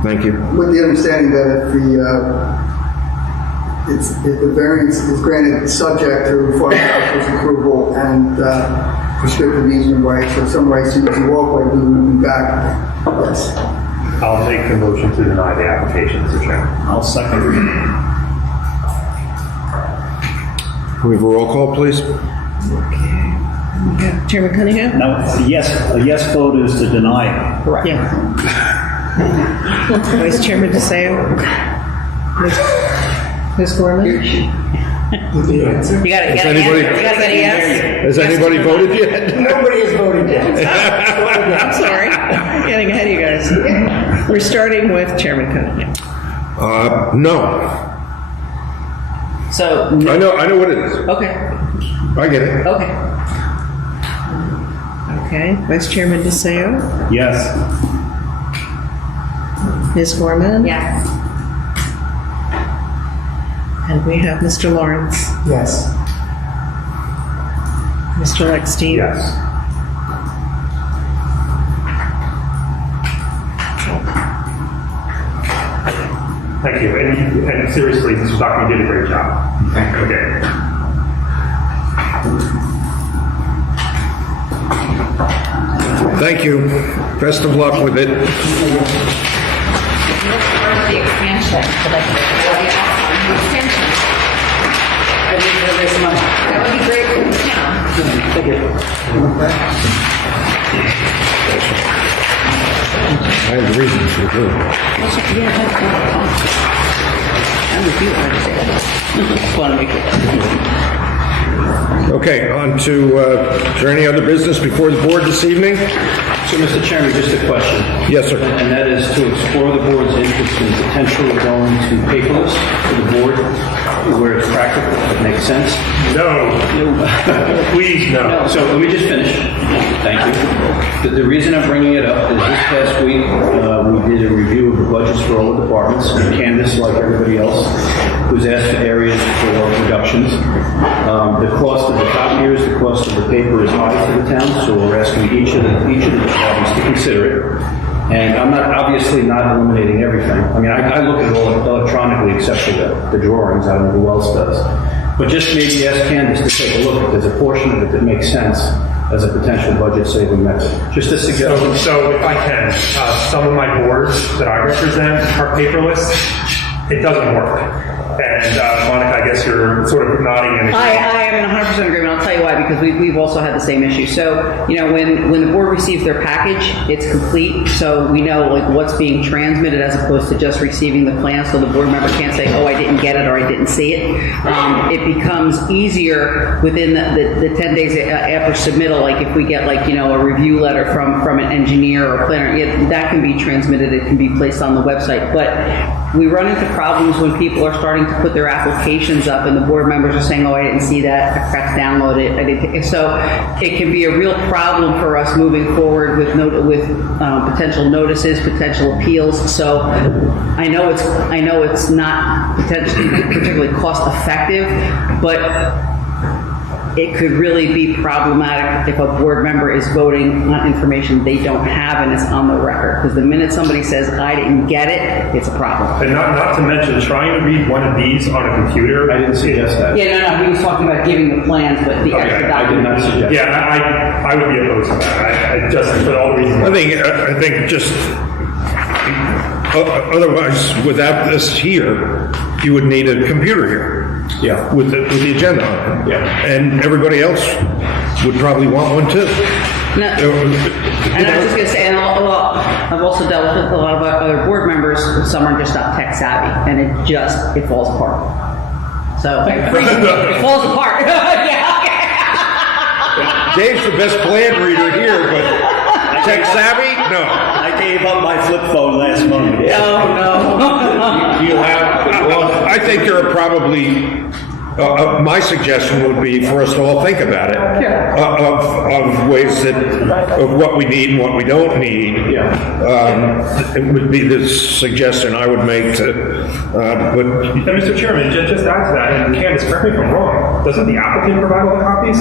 Thank you. with the understanding that if the variance is granted subject to fire marshal's approval and prescriptive easement rights or some rights to use the walkway, we will be back. Yes. I'll make the motion to deny the application, Mr. Chairman. I'll second. Can we have a roll call, please? Yeah. Chairman Cunningham? Now, a yes vote is to deny. Correct. Yeah. Vice Chairman DeSeo? Ms. Gorman? You got it. You got to get a yes. Has anybody voted yet? Nobody has voted yet. I'm sorry. Getting ahead of you guys. We're starting with Chairman Cunningham. No. So, I know what it is. okay, I get it. okay. Okay. Vice Chairman DeSeo? Yes. Ms. Gorman? Yes. And we have Mr. Lawrence. Yes. Mr. Leckstein? Yes. Thank you. And seriously, Mr. Stockman, you did a great job. Okay. Thank you. Best of luck with it. The expansion, so that's the extension. That would be great for the town. I have the reasons for Okay, on to, is there any other business before the board this evening? So, Mr. Chairman, just a question. Yes, sir. And that is to explore the board's interest in potentially going to paperless for the board where it's practical, it makes sense. No. Please, no. So let me just finish. Thank you. The reason I'm bringing it up is this past week, we did a review of the budgets for all the departments. Candace, like everybody else, was asked for areas for reductions. The cost of the copiers, the cost of the paper is high for the town, so we're asking each of the departments to consider it. And I'm obviously not eliminating everything. I mean, I look at it all electronically except for the drawings. I don't know who else does. But just maybe ask Candace to take a look if there's a portion of it that makes sense as a potential budget saving method. Just a suggestion. So if I can, some of my boards that I represent are paperless. It doesn't work. And Monica, I guess you're sort of nodding in. I am in 100% agreement. I'll tell you why, because we've also had the same issue. So, you know, when the board receives their package, it's complete. So we know like what's being transmitted as opposed to just receiving the plan. So the board member can't say, oh, I didn't get it or I didn't see it. It becomes easier within the 10 days after submittal. Like if we get like, you know, a review letter from an engineer or planner, that can be transmitted. It can be placed on the website. But we run into problems when people are starting to put their applications up and the board members are saying, oh, I didn't see that, I forgot to download it. So it can be a real problem for us moving forward with potential notices, potential appeals. So I know it's not particularly cost effective, but it could really be problematic if a board member is voting on information they don't have and it's on the record. Because the minute somebody says, I didn't get it, it's a problem. And not to mention, trying to read one of these on a computer. I didn't suggest that. Yeah, no, he was talking about giving the plans, but the extra I did not document. suggest. Yeah, I would be opposed to that. I just, for all the reasons. I think just, otherwise, without this here, you would need a computer here. Yeah. With the agenda on it. Yeah. And everybody else would probably want one too. No. And I was just going to say, and I've also dealt with a lot of other board members, some are just not tech savvy, and it falls apart. So, it falls apart. Yeah. Dave's the best plan reader here, but tech savvy? No. I gave up my flip phone last month. No. You have, I think there are probably, my suggestion would be for us to all think about it. Of ways of what we need and what we don't need. It would be the suggestion I would make to, but. And Mr. Chairman, just add to that, and Candace, correct me if I'm wrong, doesn't the applicant provide all the copies?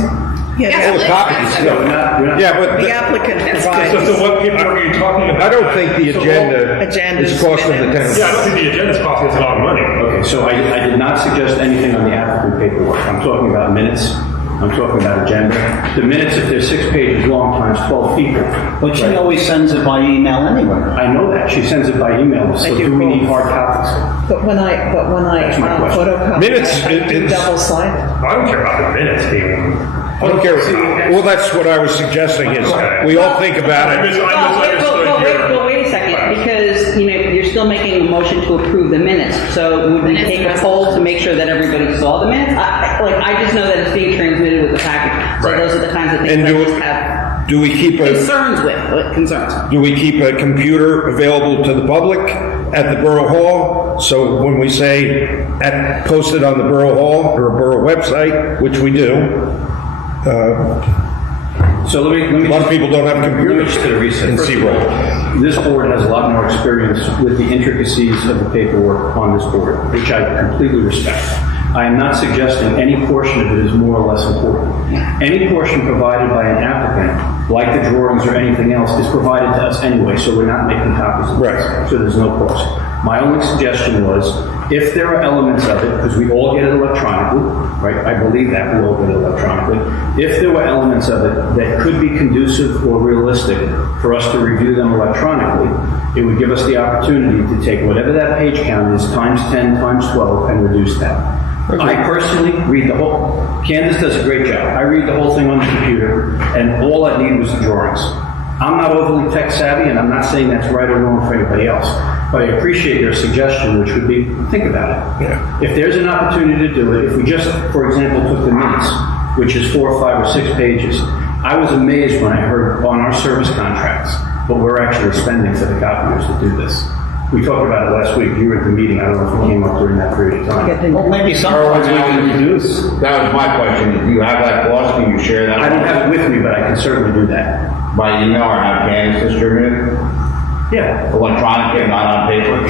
Yes. All the copies. No, we're not. Yeah, but. The applicant provides. So what paperwork are you talking about? I don't think the agenda Agenda's is costing the minutes. town. Yeah, I don't think the agenda's costing us a lot of money. Okay, so I did not suggest anything on the applicant paperwork. I'm talking about minutes. I'm talking about agenda. The minutes, if they're 6 pages long times 12 people. But she always sends it by email anyway. I know that. She sends it by email. So do we need hard copies? But when I That's my question. photocopy, Minutes, I have to do it's- double-sided. I don't care about the minutes being. I don't care. Well, that's what I was suggesting is we all think about I it. misunderstood But wait a second, because, you're still making a motion to approve the minutes. So would we take a poll to make sure that everybody saw the minutes? I just know that it's being transmitted with the packet. So Right. those are the kinds of things And I just have do we keep concerns. Do we keep a computer available to the public at the Borough Hall? So when we say posted on the Borough Hall or Borough website, which we do, So let me a lot of people don't have computers just to the reset. in First of C-Roll. all, this board has a lot more experience with the intricacies of the paperwork on this board, which I completely respect. I am not suggesting any portion of it is more or less important. Any portion provided by an applicant, like the drawings or anything else, is provided to us anyway, so we're not making copies of it. Right. So there's no cost. My only suggestion was, if there are elements of it, because we all get it electronically, right? I believe that we all get it electronically. If there were elements of it that could be conducive or realistic for us to review them electronically, it would give us the opportunity to take whatever that page count is, times 10, times 12, and reduce that. I personally read the whole, Candace does a great job. I read the whole thing on the computer, and all I need was the drawings. I'm not overly tech savvy, and I'm not saying that's right or wrong for anybody else, but I appreciate your suggestion, which would be, think about it. Yeah. If there's an opportunity to do it, if we just, for example, took the minutes, which is 4 or 5 or 6 pages, I was amazed when I heard on our service contracts what we're actually spending for the copiers to do this. We talked about it last week. You were at the meeting. I don't know if it came up during that period of time. Well, maybe sometimes we can reduce. That was my question. Do you have that cost? Can you share that? I don't have it with me, but I can certainly do that. By email or have Candace distributed? Yeah. Electronically, not on paper?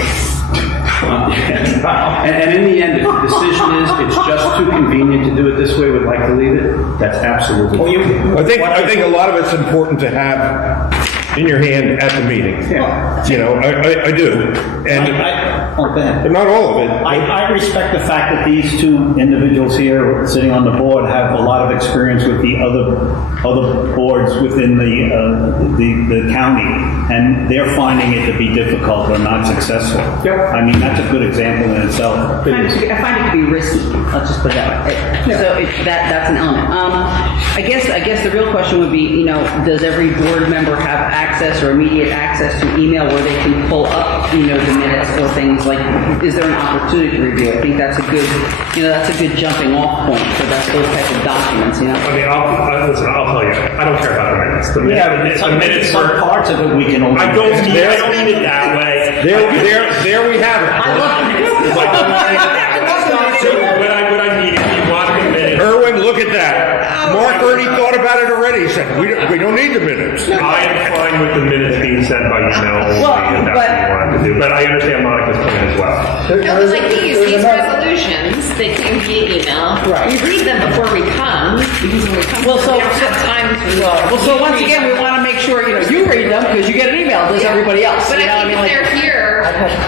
And in the end, if the decision is it's just too convenient to do it this way, we'd like to leave it, that's absolutely. I think a lot of it's important to have in your hand at the meeting. Yeah. I do. And not all of it. I respect the fact that these two individuals here sitting on the board have a lot of experience with the other boards within the county, and they're finding it to be difficult or not successful. Yep. I mean, that's a good example in itself. I find it to be risky. Let's just put it that way. So that's an element. I guess the real question would be, does every board member have access or immediate access to email where they can pull up, the minutes or things like? Is there an opportunity to review? I think that's a good jumping off point for those types of documents. I mean, I'll tell you, I don't care about the minutes. The minutes some are. parts of it we can only. I don't need it that way. There we have it. I love minutes. What I need is you want the minutes. Erwin, look at that. Mark already thought about it already. He said, we don't need the minutes. I am fine with the minutes being sent by email only if that's what you wanted to do. But I understand Monica's point as well. No, but like these resolutions, they came via email. Right. We read them before we come, because when we come, we don't have time to read them. Well, so once again, we want to make sure, you read them, because you get an email, does everybody else? But You know I what think if mean? they're here,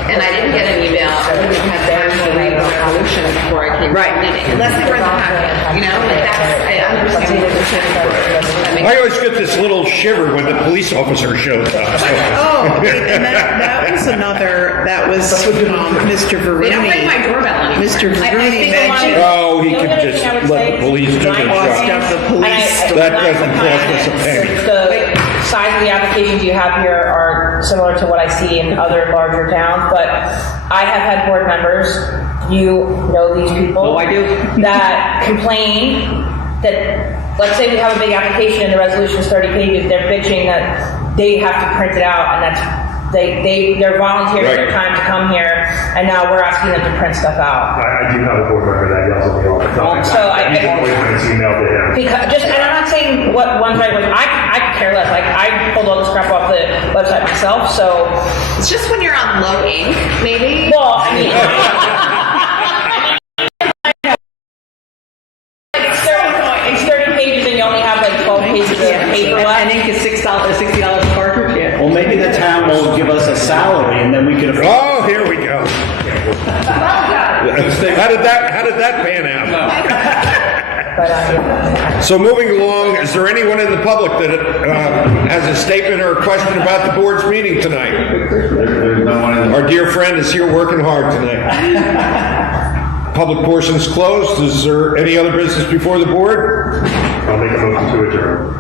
and I didn't get an email, I wouldn't have had time to read the resolution before I came to the meeting, unless they were in the packet, like that's, I understand what you're saying. That makes I always get this little shiver when the police officer shows up. Oh, and that was another, that was Mr. Veroni. They don't ring my doorbell anymore. Mr. I Veroni think mentioned Oh, he The only could other just thing I would let say the police do their cost job. of the police. That doesn't cost us a penny. The size of the applications you have here are similar to what I see in other larger towns, but I have had board members, you know these people. Oh, I do. That complain that, let's say we have a big application and the resolution is 30 pages, they're bitching that they have to print it out, and that's, they're volunteering their Right. time to come here, and now we're asking them to print stuff out. I do have a board member that yells at me all the time. So You can always send this email to him. Because just, and I'm not saying what one's right, I could care less. Like, I pulled all this crap off the website myself, so. It's just when you're on low ink, maybe. Well, I mean. It's 30 pages and you only have like 12 pages of paper And left. ink is $60 a cartridge, yeah. Well, maybe the town will give us a salary and then we can afford. Oh, here we go. How did that pan out? So moving along, is there anyone in the public that has a statement or a question about the board's meeting tonight? There's no one in the... Our dear friend is here working hard tonight. Public portion is closed. Is there any other business before the board? I'll make a motion to adjourn.